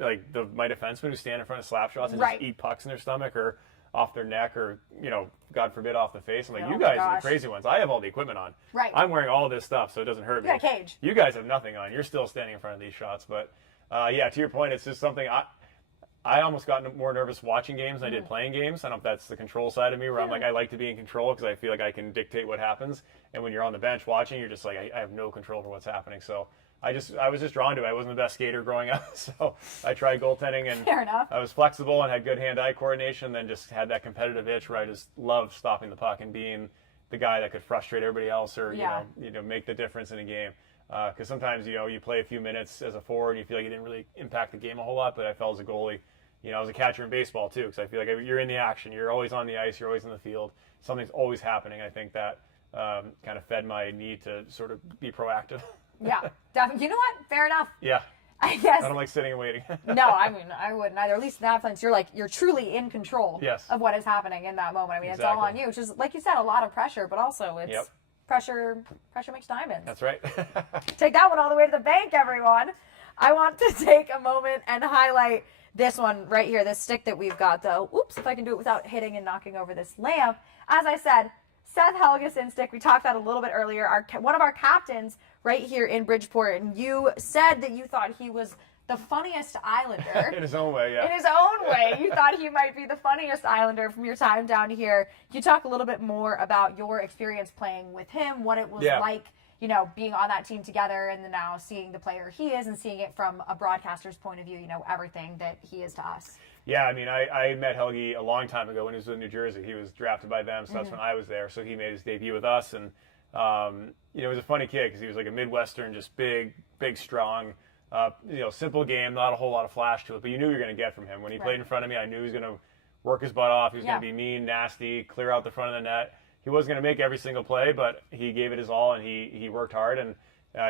like my defensemen who stand in front of slap shots and just eat pucks in their stomach or off their neck, or, God forbid, off the face. I'm like, you guys are the crazy ones. I have all the equipment on. Right. I'm wearing all this stuff, so it doesn't hurt me. You got a cage. You guys have nothing on. You're still standing in front of these shots. But, to your point, it's just something I almost got more nervous watching games than I did playing games. I don't know if that's the control side of me, where I'm like, I like to be in control because I feel like I can dictate what happens. And when you're on the bench watching, you're just like, I have no control over what's happening. So I was just drawn to it. I wasn't the best skater growing up, so I tried goaltending, and fair enough. I was flexible and had good hand-eye coordination, then just had that competitive itch where I just loved stopping the puck and being the guy that could frustrate everybody else, or make the difference in a game. Because sometimes you play a few minutes as a forward and you feel like you didn't really impact the game a whole lot, but I felt as a goalie, I was a catcher in baseball too, because I feel like you're in the action, you're always on the ice, you're always in the field, something's always happening. I think that kind of fed my need to sort of be proactive. Yeah, definitely. You know what? Fair enough. Yeah. I guess. I don't like sitting and waiting. No, I mean, I wouldn't either. At least in that sense, you're truly in control of what is happening in that moment. I mean, it's all on you, which is, like you said, a lot of pressure, but also it's pressure makes diamonds. That's right. Take that one all the way to the bank, everyone. I want to take a moment and highlight this one right here, this stick that we've got, though. Oops, if I can do it without hitting and knocking over this lamp. As I said, Seth Helgeson stick, we talked about a little bit earlier, one of our captains right here in Bridgeport, and you said that you thought he was the funniest Islander. In his own way, yeah. In his own way. You thought he might be the funniest Islander from your time down here. Can you talk a little bit more about your experience playing with him, what it was like, being on that team together, and then now seeing the player he is and seeing it from a broadcaster's point of view, everything that he is to us? Yeah, I mean, I met Helgi a long time ago when he was in New Jersey. He was drafted by them, so that's when I was there. So he made his debut with us, and He was a funny kid because he was like a Midwestern, just big, strong. Simple game, not a whole lot of flash to it, but you knew you were going to get from him. When he played in front of me, I knew he was going to work his butt off. He was going to be mean, nasty, clear out the front of the net. He wasn't going to make every single play, but he gave it his all, and he worked hard. And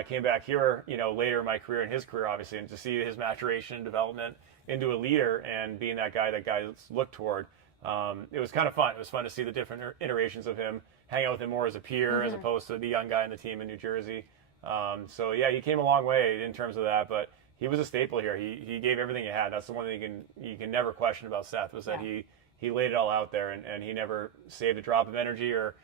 came back here, later in my career and his career, obviously, and to see his maturation and development into a leader and being that guys look toward. It was kind of fun. It was fun to see the different iterations of him, hang out with him more as a peer as opposed to the young guy in the team in New Jersey. He came a long way in terms of that, but he was a staple here. He gave everything he had. That's the one thing you can never question about Seth, was that he laid it all out there, and he never saved a drop of energy or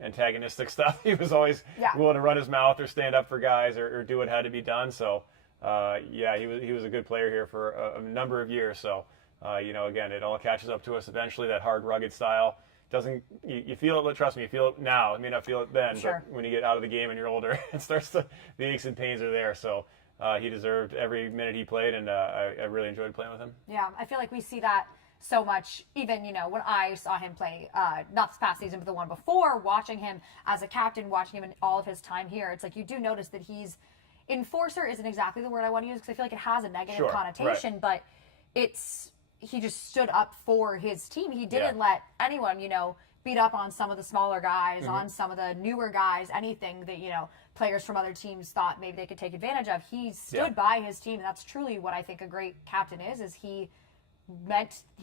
antagonistic stuff. He was always willing to run his mouth or stand up for guys or do what had to be done. So he was a good player here for a number of years. So again, it all catches up to us eventually. That hard, rugged style doesn't. You feel it. Trust me, you feel it now. You may not feel it then, but when you get out of the game and you're older, the aches and pains are there. So he deserved every minute he played, and I really enjoyed playing with him. Yeah, I feel like we see that so much, even, when I saw him play, not this past season, but the one before, watching him as a captain, watching him in all of his time here, it's like you do notice that enforcer isn't exactly the word I want to use, because I feel like it has a negative connotation, but he just stood up for his team. He didn't let anyone, beat up on some of the smaller guys, on some of the newer guys, anything that, players from other teams thought maybe they could take advantage of. He stood by his team, and that's truly what I think a great captain is he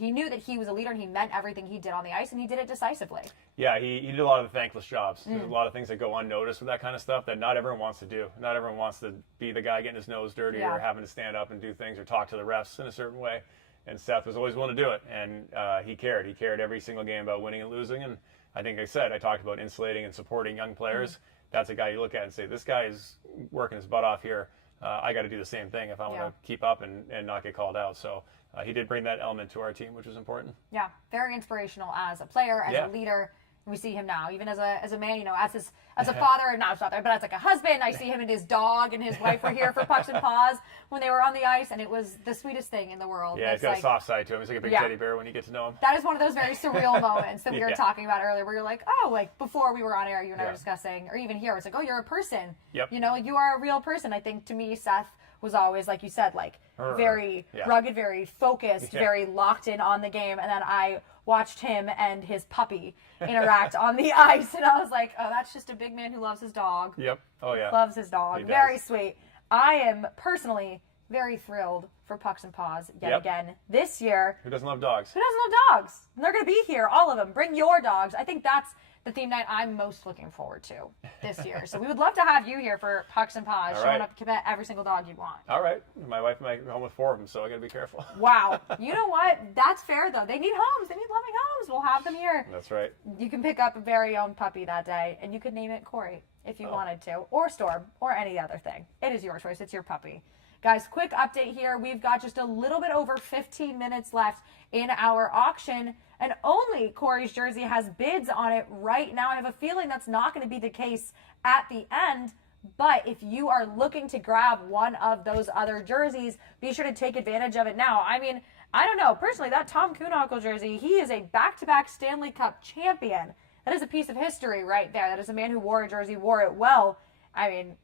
knew that he was a leader, and he meant everything he did on the ice, and he did it decisively. Yeah, he did a lot of the thankless jobs. There's a lot of things that go unnoticed with that kind of stuff that not everyone wants to do. Not everyone wants to be the guy getting his nose dirty or having to stand up and do things or talk to the refs in a certain way. And Seth was always willing to do it, and he cared. He cared every single game about winning and losing. And I think I talked about insulating and supporting young players. That's a guy you look at and say, this guy is working his butt off here. I got to do the same thing if I want to keep up and not get called out. So he did bring that element to our team, which was important. Yeah, very inspirational as a player, as a leader. We see him now, even as a man, as a father, and not father, but as like a husband. I see him and his dog and his wife were here for Pucks and Paws when they were on the ice, and it was the sweetest thing in the world. Yeah, he's got a soft side to him. He's like a big teddy bear when you get to know him. That is one of those very surreal moments that we were talking about earlier, where you're like, oh, like before we were on air, you and I were discussing, or even here, it's like, oh, you're a person. Yep. You are a real person. I think to me, Seth was always, like you said, like very rugged, very focused, very locked in on the game, and then I watched him and his puppy interact on the ice, and I was like, oh, that's just a big man who loves his dog. Yep. Oh, yeah. Loves his dog. Very sweet. I am personally very thrilled for Pucks and Paws yet again this year. Who doesn't love dogs? Who doesn't love dogs? And they're going to be here, all of them. Bring your dogs. I think that's the theme night I'm most looking forward to this year. So we would love to have you here for Pucks and Paws, showing up to pet every single dog you want. All right. My wife might be home with 4 of them, so I got to be careful. Wow. You know what? That's fair, though. They need homes. They need loving homes. We'll have them here. That's right. You can pick up a very own puppy that day, and you could name it Corey if you wanted to, or Storm, or any other thing. It is your choice. It's your puppy. Guys, quick update here. We've got just a little bit over 15 minutes left in our auction, and only Corey's jersey has bids on it right now. I have a feeling that's not going to be the case at the end, but if you are looking to grab one of those other jerseys, be sure to take advantage of it now. I mean, I don't know. Personally, that Tom Kuhnhackl jersey, he is a back-to-back Stanley Cup champion. That is a piece of history right there. That is a man who wore a jersey, wore it well. I mean,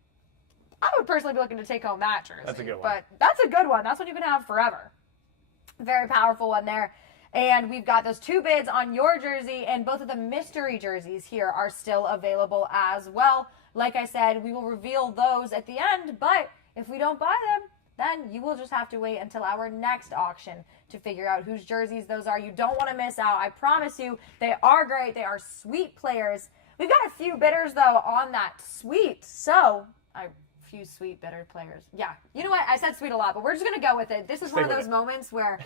I would personally be looking to take home that jersey. That's a good one. But that's a good one. That's one you can have forever. Very powerful one there. And we've got those 2 bids on your jersey, and both of the mystery jerseys here are still available as well. Like I said, we will reveal those at the end, but if we don't buy them, then you will just have to wait until our next auction to figure out whose jerseys those are. You don't want to miss out. I promise you, they are great. They are sweet players. We've got a few bidders, though, on that sweet. So, few sweet, bitter players. Yeah. You know what? I said sweet a lot, but we're just going to go with it. This is one of those moments where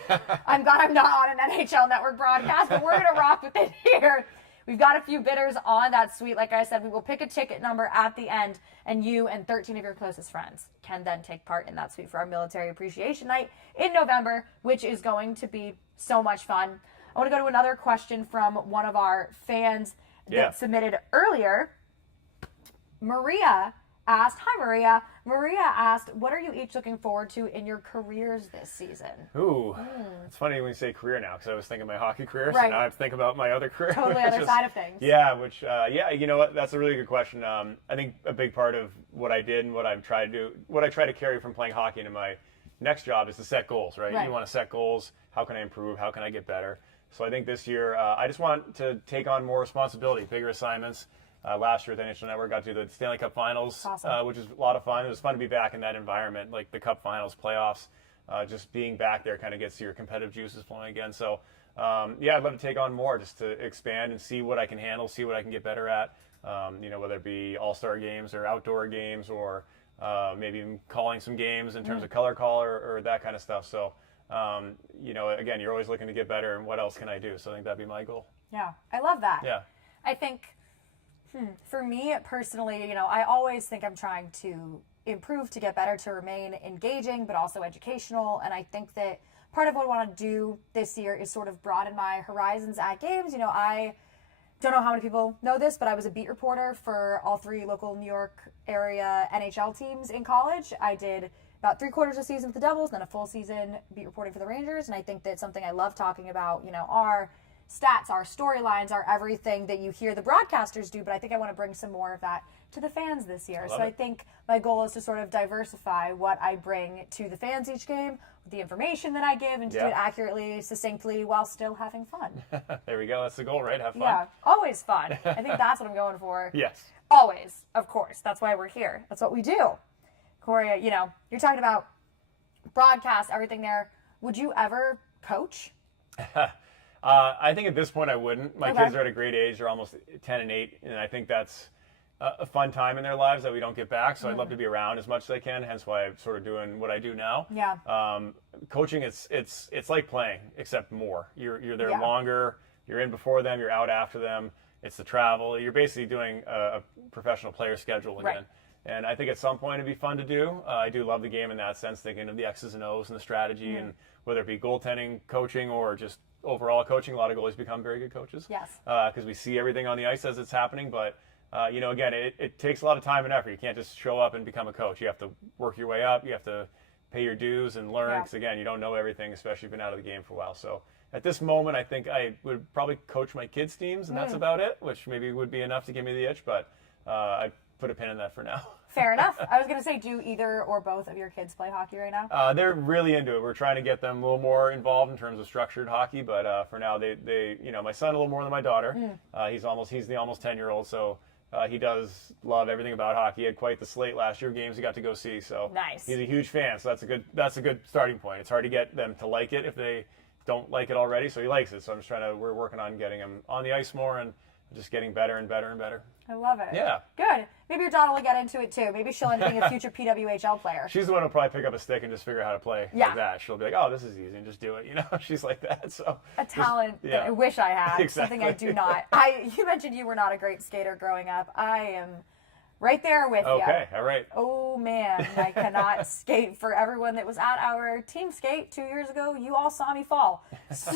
I'm glad I'm not on an NHL Network broadcast, but we're going to rock with it here. We've got a few bidders on that suite. Like I said, we will pick a ticket number at the end, and you and 13 of your closest friends can then take part in that suite for our Military Appreciation Night in November, which is going to be so much fun. I want to go to another question from one of our fans that submitted earlier. Maria asked, hi Maria. Maria asked, what are you each looking forward to in your careers this season? Ooh, it's funny when you say career now, because I was thinking my hockey career, so Right. now I have to think about my other career. Totally other side of things. Yeah, you know what? That's a really good question. I think a big part of what I did and what I've tried to do, what I try to carry from playing hockey into my next job is to set goals, right? You want to set goals. How can I improve? How can I get better? So I think this year, I just want to take on more responsibility, bigger assignments. Last year at the NHL Network, got to do the Stanley Cup Finals, awesome. which was a lot of fun. It was fun to be back in that environment, like the Cup Finals, playoffs. Just being back there kind of gets your competitive juices flowing again. So, yeah, I'd love to take on more just to expand and see what I can handle, see what I can get better at, whether it be all-star games or outdoor games or maybe even calling some games in terms of color call or that kind of stuff. So, again, you're always looking to get better and what else can I do? So I think that'd be my goal. Yeah, I love that. Yeah. I think for me personally, I always think I'm trying to improve, to get better, to remain engaging, but also educational. And I think that part of what I want to do this year is sort of broaden my horizons at games. I don't know how many people know this, but I was a beat reporter for all 3 local New York area NHL teams in college. I did about 3/4 of the season with the Devils, then a full season beat reporting for the Rangers. And I think that's something I love talking about, our stats, our storylines, are everything that you hear the broadcasters do, but I think I want to bring some more of that to the fans this year. I think my goal is to sort of diversify what I bring to the fans each game, the information that I give, and to do it accurately, succinctly, while still having fun. There we go. That's the goal, right? Have fun. Yeah, always fun. I think that's what I'm going for. Yes. Always, of course. That's why we're here. That's what we do. Corey, you're talking about broadcast, everything there. Would you ever coach? I think at this point I wouldn't. My kids are at a great age. They're almost 10 and 8, and I think that's a fun time in their lives that we don't get back. So I'd love to be around as much as I can. Hence why I'm sort of doing what I do now. Yeah. Coaching, it's like playing, except more. You're there longer. You're in before them. You're out after them. It's the travel. You're basically doing a professional player schedule again. Right. And I think at some point it'd be fun to do. I do love the game in that sense, thinking of the X's and O's and the strategy, and whether it be goaltending, coaching, or just overall coaching. A lot of goalies become very good coaches. Yes. Because we see everything on the ice as it's happening. But, again, it takes a lot of time and effort. You can't just show up and become a coach. You have to work your way up. You have to pay your dues and learn. Because, again, you don't know everything, especially if you've been out of the game for a while. So at this moment, I think I would probably coach my kids' teams, and that's about it, which maybe would be enough to give me the itch. But I'd put a pin in that for now. Fair enough. I was going to say, do either or both of your kids play hockey right now? They're really into it. We're trying to get them a little more involved in terms of structured hockey, but for now, they my son a little more than my daughter. He's the almost 10-year-old, so he does love everything about hockey. He had quite the slate last year, games he got to go see. So nice. He's a huge fan. So that's a good starting point. It's hard to get them to like it if they don't like it already. So he likes it. So we're working on getting him on the ice more and just getting better and better and better. I love it. Yeah. Good. Maybe your daughter will get into it too. Maybe she'll end up being a future PWHL player. She's the one who'll probably pick up a stick and just figure out how to play like that. She'll be like, oh, this is easy, and just do it. She's like that. So a talent that I wish I had. Exactly. Something I do not. You mentioned you were not a great skater growing up. I am right there with you. Okay, all right. Oh, man. I cannot skate. For everyone that was at our team skate 2 years ago, you all saw me fall. So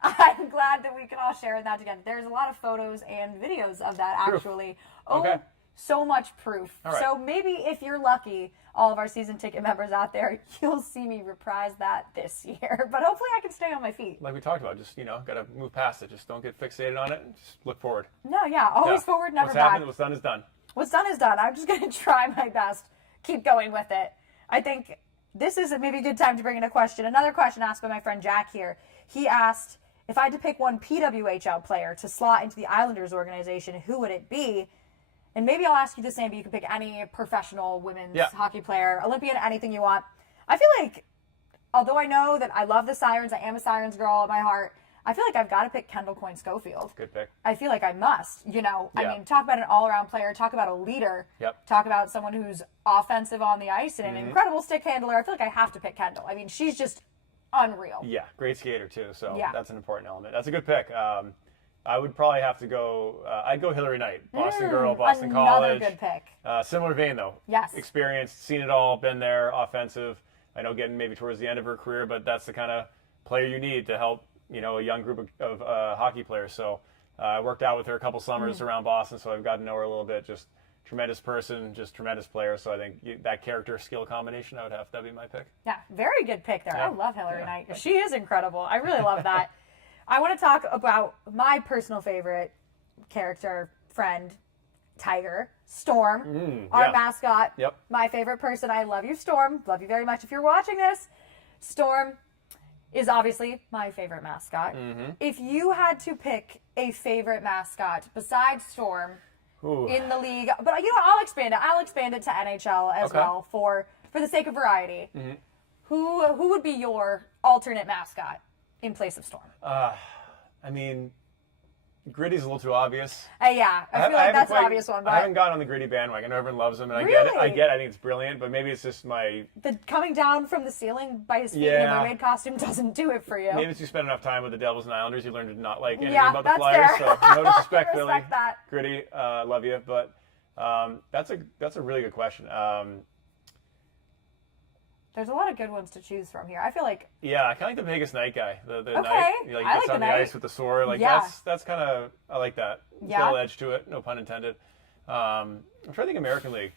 I'm glad that we can all share in that together. There's a lot of photos and videos of that, actually. Proof. Okay. So much proof. All right. So maybe if you're lucky, all of our season ticket members out there, you'll see me reprise that this year. But hopefully I can stay on my feet. Like we talked about, just, got to move past it. Just don't get fixated on it. Just look forward. No, yeah. Always forward, never back. What's done is done. What's done is done. I'm just going to try my best. Keep going with it. I think this is maybe a good time to bring in a question. Another question asked by my friend Jack here. He asked, if I had to pick one PWHL player to slot into the Islanders organization, who would it be? And maybe I'll ask you the same, but you can pick any professional women's hockey player, Olympian, anything you want. I feel like, although I know that I love the Sirens, I am a Sirens girl at my heart, I feel like I've got to pick Kendall Coyne-Schofield. Good pick. I feel like I must, I mean, talk about an all-around player, talk about a leader, talk about someone who's offensive on the ice and an incredible stick handler. I feel like I have to pick Kendall. I mean, she's just unreal. Yeah, great skater too, so that's an important element. That's a good pick. I would probably have to go, I'd go Hillary Knight, Boston girl, Boston College. Another good pick. Similar vein though. Yes. Experienced, seen it all, been there, offensive. I know getting maybe towards the end of her career, but that's the kind of player you need to help, a young group of hockey players. So I worked out with her a couple summers around Boston, so I've got to know her a little bit. Just tremendous person, just tremendous player. So I think that character skill combination, that'd be my pick. Yeah, very good pick there. Yeah. I love Hillary Knight. She is incredible. I really love that. I want to talk about my personal favorite character, friend, Tiger, Storm, our mascot. Yep. My favorite person. I love you, Storm. Love you very much. If you're watching this, Storm is obviously my favorite mascot. If you had to pick a favorite mascot besides Storm in the league, but I'll expand it. I'll expand it to NHL as well for the sake of variety. Who would be your alternate mascot in place of Storm? I mean, Gritty's a little too obvious. Yeah, I feel like that's an obvious one. But I haven't gotten on the Gritty bandwagon. Everyone loves him, and Really? I get it. I think it's brilliant, but maybe it's just the coming down from the ceiling by his feet in a mermaid costume doesn't do it for you. Maybe if you spend enough time with the Devils and Islanders, you learn to not like anything Yeah, about the that's Flyers. fair. So no disrespect, Philly. Respect that. Gritty, love you, but that's a really good question. There's a lot of good ones to choose from here. I feel like Yeah, I kind of like the Vegas Knight guy. The Okay. Knight, he I gets like on the the Knight. ice with the sword. Like Yeah. that's kind of, I like that. Yeah. Got a little edge to it, no pun intended. I'm trying to think American League.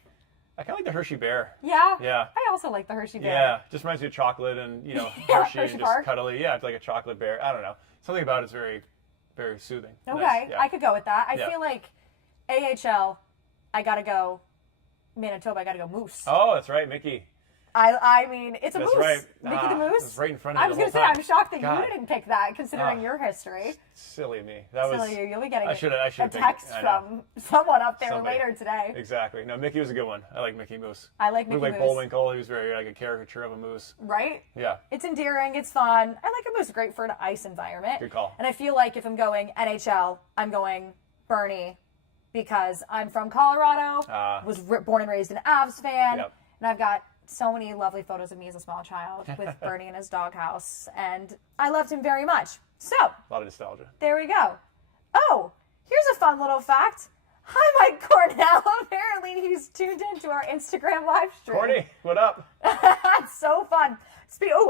I kind of like the Hershey Bear. yeah. Yeah. I also like the Hershey Bear. Yeah, just reminds me of chocolate and Yeah, Hershey Hershey and just Park. cuddly. Yeah, it's like a chocolate bear. I don't know. Something about it's very, very soothing. Okay, Nice. Yeah. I could go with that. I Yeah. feel like AHL, I gotta go Manitoba. I gotta go Moose. Oh, that's right, Mickey. I mean, it's a That's moose. right. Mickey the Moose. It's right in front of I you was the gonna say, whole time. I'm shocked that God. you didn't pick that, considering Ah. your history. Silly of me. That was. Silly you. You'll be getting I should a pick- text I know. from someone up there Somebody. later today. Exactly. No, Mickey was a good one. I like Mickey Moose. I like He Mickey looked like Moose. Bullwinkle. He was very like a caricature of a moose. Right? Yeah. It's endearing. It's fun. I like a moose. Great for an ice environment. Good call. And I feel like if I'm going NHL, I'm going Bernie because I'm from Colorado. Was born and raised an Avs fan, Yep. and I've got so many lovely photos of me as a small child with Bernie in his doghouse, and I loved him very much. So A lot of nostalgia. there we go. Oh, here's a fun little fact. Hi, Mike Cornell. Apparently, he's tuned into our Instagram live stream. Corny, what up? That's so fun.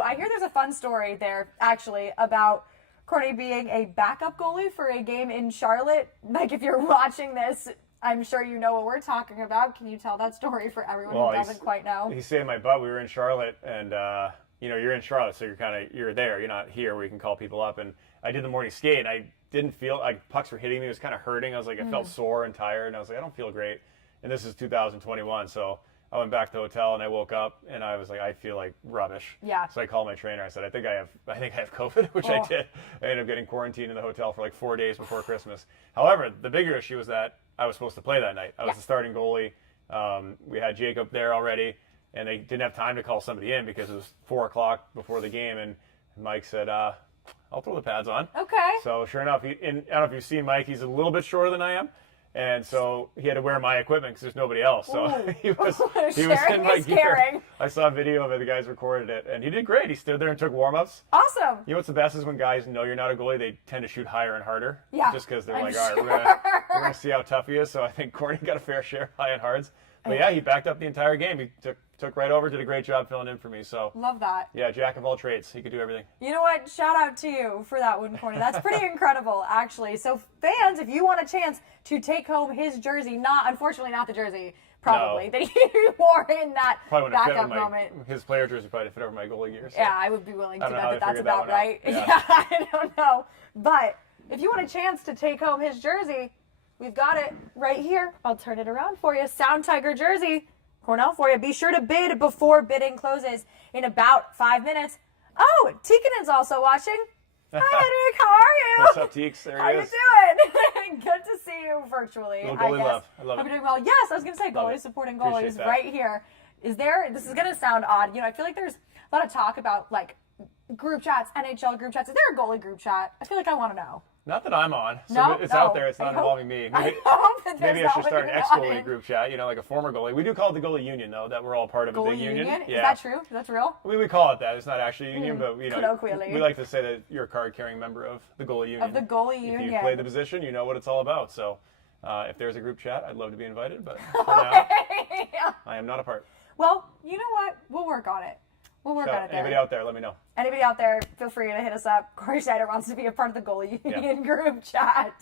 I hear there's a fun story there, actually, about Corny being a backup goalie for a game in Charlotte. Like, if you're watching this, I'm sure you know what we're talking about. Can you tell that story for everyone who doesn't quite know? He's saving my butt. We were in Charlotte, and you're in Charlotte, so you're there. You're not here where you can call people up. And I did the morning skate, and I didn't feel like pucks were hitting me. It was kind of hurting. I was like, I felt sore and tired, and I was like, I don't feel great. And this is 2021, so I went back to the hotel, and I woke up, and I was like, I feel like rubbish. Yeah. So I called my trainer. I said, I think I have COVID, which I did. I ended up getting quarantined in the hotel for like 4 days before Christmas. However, the bigger issue was that I was supposed to play that night. I was the starting goalie. We had Jacob there already, and they didn't have time to call somebody in because it was 4 o'clock before the game. And Mike said, I'll throw the pads on. Okay. So sure enough, I don't know if you've seen Mike. He's a little bit shorter than I am. And so he had to wear my equipment because there's nobody else. So he was Sharing in my is gear. caring. I saw a video of it. The guys recorded it, and he did great. He stood there and took warm-ups. Awesome. You know what's the best is when guys know you're not a goalie, they tend to shoot higher and harder. Yeah, Just because they're I'm like, all right, sure. we're gonna see how tough he is. So I think Corny got a fair share high and hards. But yeah, he backed up the entire game. He took right over, did a great job filling in for me. So Love that. yeah, jack of all trades. He could do everything. You know what? Shout out to you for that one, Corny. That's pretty incredible, actually. So, fans, if you want a chance to take home his jersey, unfortunately not the jersey, probably, No. that he wore in that Probably wouldn't fit backup over moment. his player jersey probably fit over my goalie gear. So. Yeah, I would be willing to I don't bet know how that they that's figured that about one out. right. Yeah. Yeah, I don't know. But if you want a chance to take home his jersey, we've got it right here. I'll turn it around for you. Sound Tiger jersey. Cornell for you. Be sure to bid before bidding closes in about 5 minutes. Oh, Tikanen's also watching. Hi, Henrik. How are you? What's up, Teeks? There How he you is. doing? Good to see you virtually. Little I goalie guess. love. I love Hope it. you're doing well. Yes, I was going to say Love goalies it. supporting Appreciate goalies that. right here. This is going to sound odd. I feel like there's a lot of talk about like group chats, NHL group chats. Is there a goalie group chat? I feel like I want to know. Not that I'm on. So No? it's No. out there. It's I not hope- involving me. I hope that there's Maybe I not should start an one ex-goalie on it. group chat, like a former goalie. We do call it the goalie union, though, that we're all part of a Goalie big union? union. Is that true? That's real? We call it that. It's not actually a union, but colloquially. we like to say that you're a card-carrying member of the goalie union. Of the goalie If union. you play the position, you know what it's all about. So if there's a group chat, I'd love to be invited, but for now, I am not a part. Well, you know what? We'll work on it. We'll work on it there. Anybody out there, let me know. Anybody out there, feel free to hit us up. Corey Schneider wants to be a part of the goalie union group chat.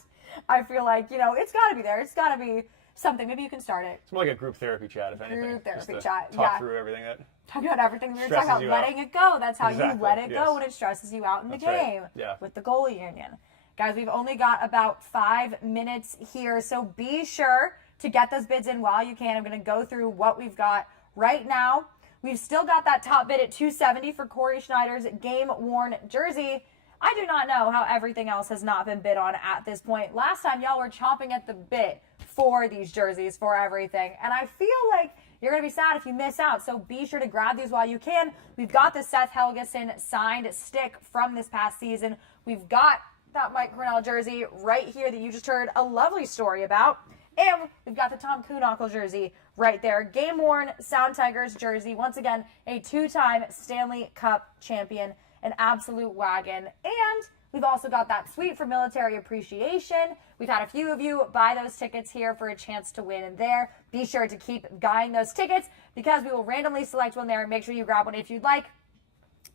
I feel like, it's got to be there. It's got to be something. Maybe you can start it. It's more like a group therapy chat, if anything. Group therapy Just chat. talk through everything that Talk about everything. We were stresses talking about letting it go. That's how you let it go when it stresses you out in the game with the goalie union. Guys, we've only got about 5 minutes here, so be sure to get those bids in while you can. I'm going to go through what we've got right now. We've still got that top bid at $270 for Corey Schneider's game-worn jersey. I do not know how everything else has not been bid on at this point. Last time, y'all were chomping at the bit for these jerseys, for everything. And I feel like you're going to be sad if you miss out, so be sure to grab these while you can. We've got the Seth Helgeson signed stick from this past season. We've got that Mike Grinnell jersey right here that you just heard a lovely story about. And we've got the Tom Kuhnhackl jersey right there. Game-worn Sound Tigers jersey. Once again, a 2-time Stanley Cup champion, an absolute wagon. And we've also got that suite for military appreciation. We've had a few of you buy those tickets here for a chance to win in there. Be sure to keep buying those tickets because we will randomly select one there and make sure you grab one if you'd like.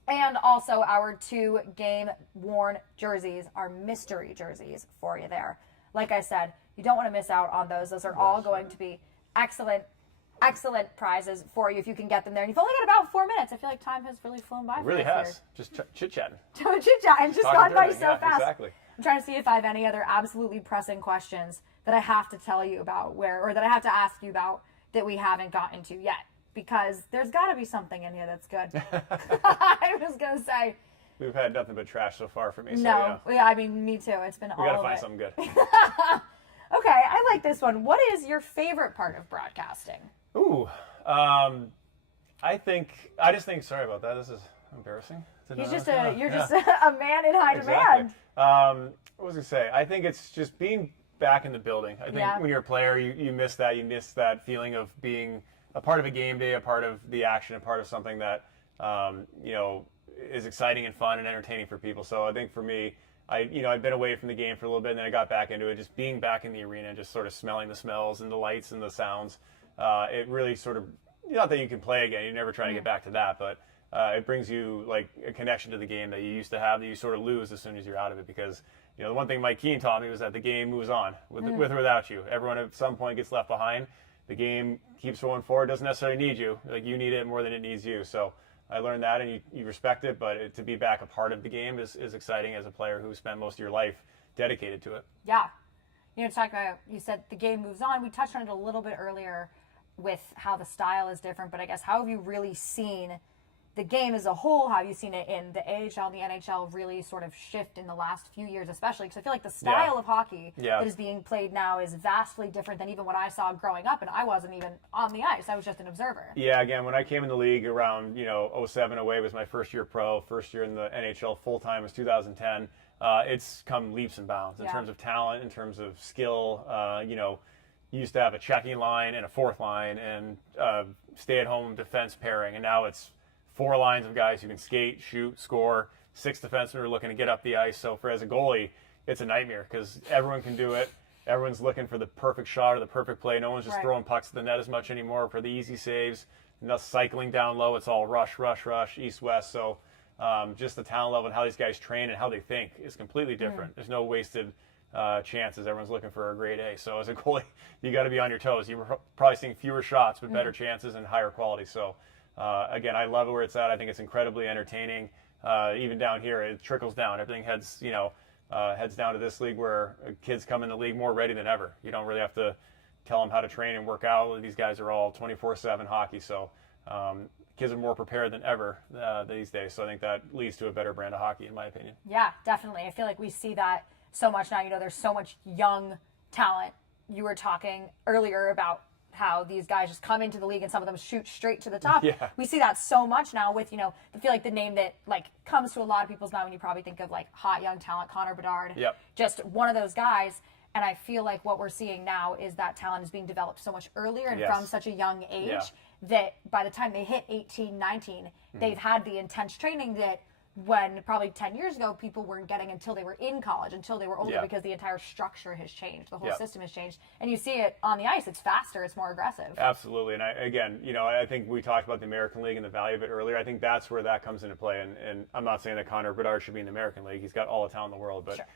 And also our 2 game-worn jerseys, our mystery jerseys for you there. Like I said, you don't want to miss out on those. Those are all going to be excellent prizes for you if you can get them there. And you've only got about 4 minutes. I feel like time has really flown by. It really has. Just chit-chatting. Chit-chatting. Just gone by so fast. Exactly. I'm trying to see if I have any other absolutely pressing questions that I have to tell you about or that I have to ask you about that we haven't gotten to yet. Because there's got to be something in here that's good. I was going to say. We've had nothing but trash so far for me. So, no. Yeah, I mean, me too. It's been all of it. We got to find something good. Okay, I like this one. What is your favorite part of broadcasting? Ooh. I just think, sorry about that. This is embarrassing. You're just a man in high demand. What was I going to say? I think it's just being back in the building. I think when you're a player, you miss that. You miss that feeling of being a part of a game day, a part of the action, a part of something that, is exciting and fun and entertaining for people. So I think for me, I'd been away from the game for a little bit and then I got back into it. Just being back in the arena and just sort of smelling the smells and the lights and the sounds. It really sort of, not that you can play again, you're never trying to get back to that, but it brings you like a connection to the game that you used to have that you sort of lose as soon as you're out of it. Because, the one thing Mike Keane taught me was that the game moves on with or without you. Everyone at some point gets left behind. The game keeps going forward, doesn't necessarily need you. Like you need it more than it needs you. So I learned that, and you respect it, but to be back a part of the game is exciting as a player who spent most of your life dedicated to it. Yeah. Talk about, you said the game moves on. We touched on it a little bit earlier with how the style is different, but I guess how have you really seen the game as a whole? How have you seen it in the AHL and the NHL really sort of shift in the last few years, especially? Because I feel like the style of hockey that is being played now is vastly different than even what I saw growing up, and I wasn't even on the ice. I was just an observer. Yeah, again, when I came in the league around, 07, 08 was my first year pro, first year in the NHL full-time was 2010. It's come leaps and bounds in terms of talent, in terms of skill. You used to have a checking line and a fourth line and stay-at-home defense pairing, and now it's 4 lines of guys who can skate, shoot, score, 6 defensemen are looking to get up the ice. So as a goalie, it's a nightmare because everyone can do it. Everyone's looking for the perfect shot or the perfect play. No one's just throwing pucks to the net as much anymore for the easy saves. No cycling down low. It's all rush, east, west. So just the talent level and how these guys train and how they think is completely different. There's no wasted chances. Everyone's looking for a grade A. So as a goalie, you got to be on your toes. You're probably seeing fewer shots but better chances and higher quality. So again, I love it where it's at. I think it's incredibly entertaining. Even down here, it trickles down. Everything heads down to this league where kids come in the league more ready than ever. You don't really have to tell them how to train and work out. These guys are all 24/7 hockey, so kids are more prepared than ever these days. So I think that leads to a better brand of hockey, in my opinion. Yeah, definitely. I feel like we see that so much now. There's so much young talent. You were talking earlier about how these guys just come into the league and some of them shoot straight to the top. We see that so much now with, I feel like the name that comes to a lot of people's mind when you probably think of hot young talent, Connor Bedard. Just one of those guys. And I feel like what we're seeing now is that talent is being developed so much earlier and from such a young age that by the time they hit 18, 19, they've had the intense training that when probably 10 years ago people weren't getting until they were in college, until they were older, because the entire structure has changed. The whole system has changed. And you see it on the ice. It's faster. It's more aggressive. Absolutely. And I think we talked about the American League and the value of it earlier. I think that's where that comes into play. And I'm not saying that Connor Bedard should be in the American League. He's got all the talent in the world. But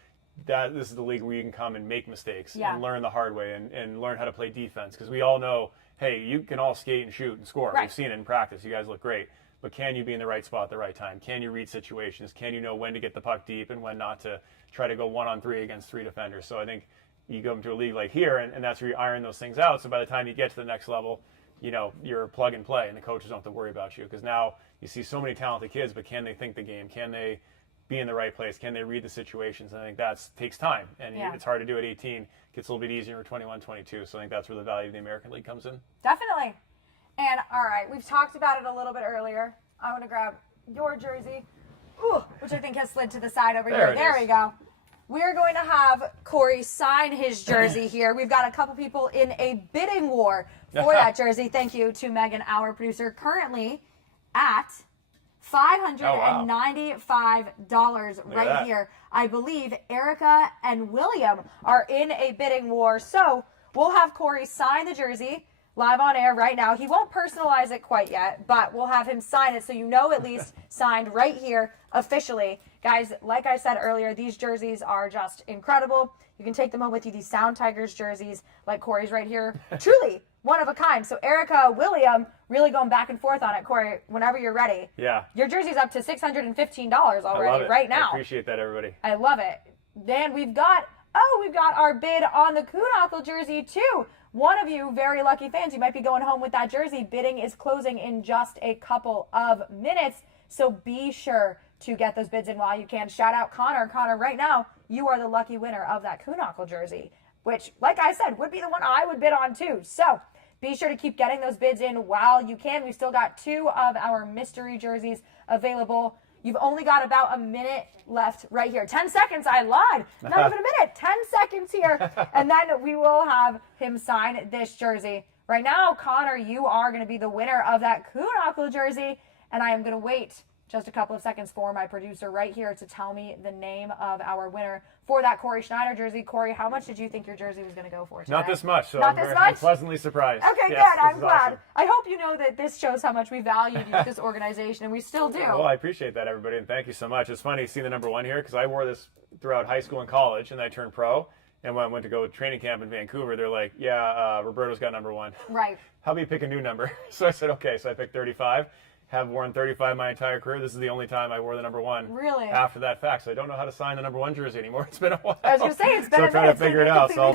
that this is the league where you can come and make mistakes Yeah. and learn the hard way and learn how to play defense. Because we all know, hey, you can all skate and shoot and score. Right. We've seen it in practice. You guys look great. But can you be in the right spot at the right time? Can you read situations? Can you know when to get the puck deep and when not to try to go 1-on-3 against 3 defenders? So I think you go into a league like here, and that's where you iron those things out. So by the time you get to the next level, you know, you're plug and play, and the coaches don't have to worry about you. Because now you see so many talented kids, but can they think the game? Can they be in the right place? Can they read the situations? And I think that takes time, and it's hard to do at 18. It gets a little bit easier at 21, 22. So I think that's where the value of the American League comes in. Definitely. And all right, we've talked about it a little bit earlier. I want to grab your jersey, which I think has slid to the side over here. There we go. We're going to have Corey sign his jersey here. We've got a couple people in a bidding war for that jersey. Thank you to Megan, our producer, currently at $595 right here. I believe Erica and William are in a bidding war. So we'll have Corey sign the jersey live on air right now. He won't personalize it quite yet, but we'll have him sign it so you know at least signed right here officially. Guys, like I said earlier, these jerseys are just incredible. You can take them home with you. These Sound Tigers jerseys, like Corey's right here, truly one of a kind. So Erica, William, really going back and forth on it. Corey, whenever you're ready. Yeah. Your jersey's up to $615 already right now. I appreciate that, everybody. I love it. Then we've got our bid on the Kuhnhackl jersey too. One of you very lucky fans, you might be going home with that jersey. Bidding is closing in just a couple of minutes, so be sure to get those bids in while you can. Shout out Connor. Connor, right now, you are the lucky winner of that Kuhnhackl jersey, which, like I said, would be the one I would bid on too. So be sure to keep getting those bids in while you can. We've still got 2 of our mystery jerseys available. You've only got about a minute left right here. 10 seconds, I lied. Not even a minute. 10 seconds here. And then we will have him sign this jersey. Right now, Connor, you are going to be the winner of that Kuhnhackl jersey. And I am going to wait just a couple of seconds for my producer right here to tell me the name of our winner for that Corey Schneider jersey. Corey, how much did you think your jersey was going to go for today? Not this much. So Not I'm this much? pleasantly surprised. Okay, Yes, good. I'm is glad. awesome. I hope you know that this shows how much we valued you, this organization, and we still do. Well, I appreciate that, everybody, and thank you so much. It's funny seeing the number 1 here because I wore this throughout high school and college, and then I turned pro. And when I went to go to training camp in Vancouver, they're like, yeah, Roberto's got number 1. Right. How about you pick a new number? So I said, okay. So I picked 35. Have worn 35 my entire career. This is the only time I wore the number 1. Really? After that fact. So I don't know how to sign the number 1 jersey anymore. It's been a while. I was going to say, it's been so a I'm trying minute. to figure it out. So I'll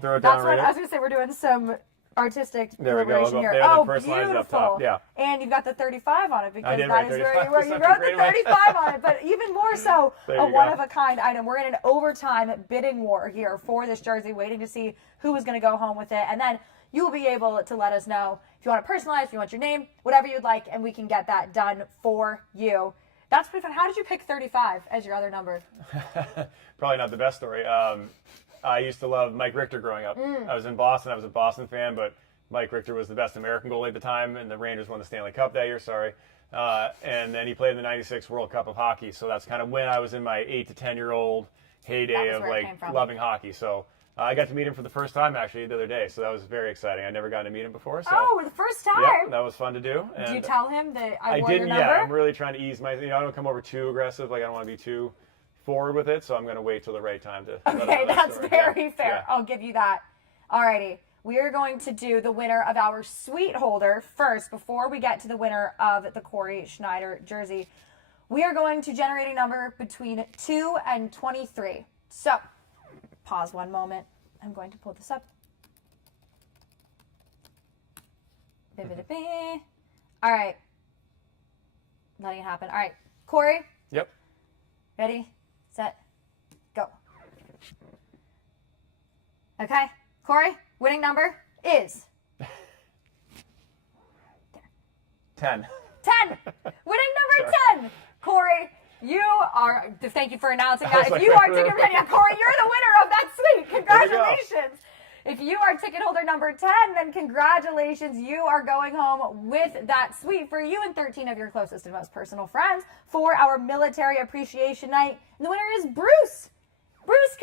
throw it down right I was going to say, we're doing some artistic There we go. deliberation here. There, Oh, personalized beautiful. up top. Yeah. And you've got the 35 on it because I did that write is 35. where you were. You wrote the 35 on it, but even more so, There a you go. one-of-a-kind item. We're in an overtime bidding war here for this jersey, waiting to see who is going to go home with it. And then you will be able to let us know if you want to personalize, if you want your name, whatever you'd like, and we can get that done for you. That's pretty fun. How did you pick 35 as your other number? Probably not the best story. I used to love Mike Richter growing up. I was in Boston. I was a Boston fan, but Mike Richter was the best American goalie at the time, and the Rangers won the Stanley Cup that year, and then he played in the 96 World Cup of Hockey. So that's kind of when I was in my 8 to 10-year-old heyday of like loving hockey. So I got to meet him for the first time actually the other day. So that was very exciting. I never got to meet him before. So the first time? yeah, that was fun to do. And did you tell him that I wore didn't your number? yet. I'm really trying to ease my, I don't come over too aggressive. Like I don't want to be too forward with it. So I'm going to wait till the right time to. Okay, that's very fair. Yeah. I'll give you that. Alrighty. We are going to do the winner of our suite holder first before we get to the winner of the Corey Schneider jersey. We are going to generate a number between 2 and 23. So, pause one moment. I'm going to pull this up. All right. Letting it happen. All right. Corey, Yep. ready, set, go. Okay. Corey, winning number is 10. 10. Winning number 10. Corey, you are, thank you for announcing that. If like, you are ticket holder, yeah, Corey, you're the winner of that suite. There we go. Congratulations. If you are ticket holder number 10, then congratulations. You are going home with that suite for you and 13 of your closest and most personal friends for our military appreciation night. And the winner is Bruce. Bruce,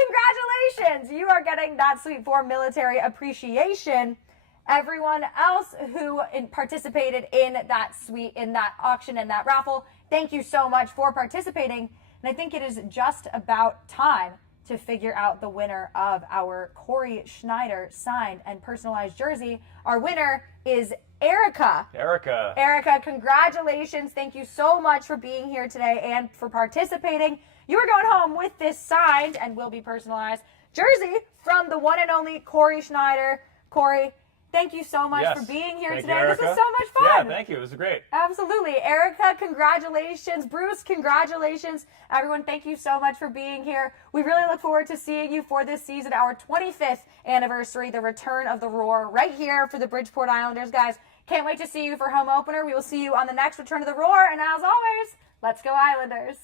congratulations. You are getting that suite for military appreciation. Everyone else who participated in that suite, in that auction, and that raffle, thank you so much for participating. And I think it is just about time to figure out the winner of our Corey Schneider signed and personalized jersey. Our winner is Erica. Erica, congratulations. Thank you so much for being here today and for participating. You are going home with this signed and will be personalized jersey from the one and only Corey Schneider. Corey, thank you so much for being here today. This was so much fun. Yeah, thank you. It was great. Absolutely. Erica, congratulations. Bruce, congratulations. Everyone, thank you so much for being here. We really look forward to seeing you for this season, our 25th anniversary, the return of the Roar, right here for the Bridgeport Islanders. Guys, can't wait to see you for home opener. We will see you on the next Return of the Roar. And as always, let's go Islanders.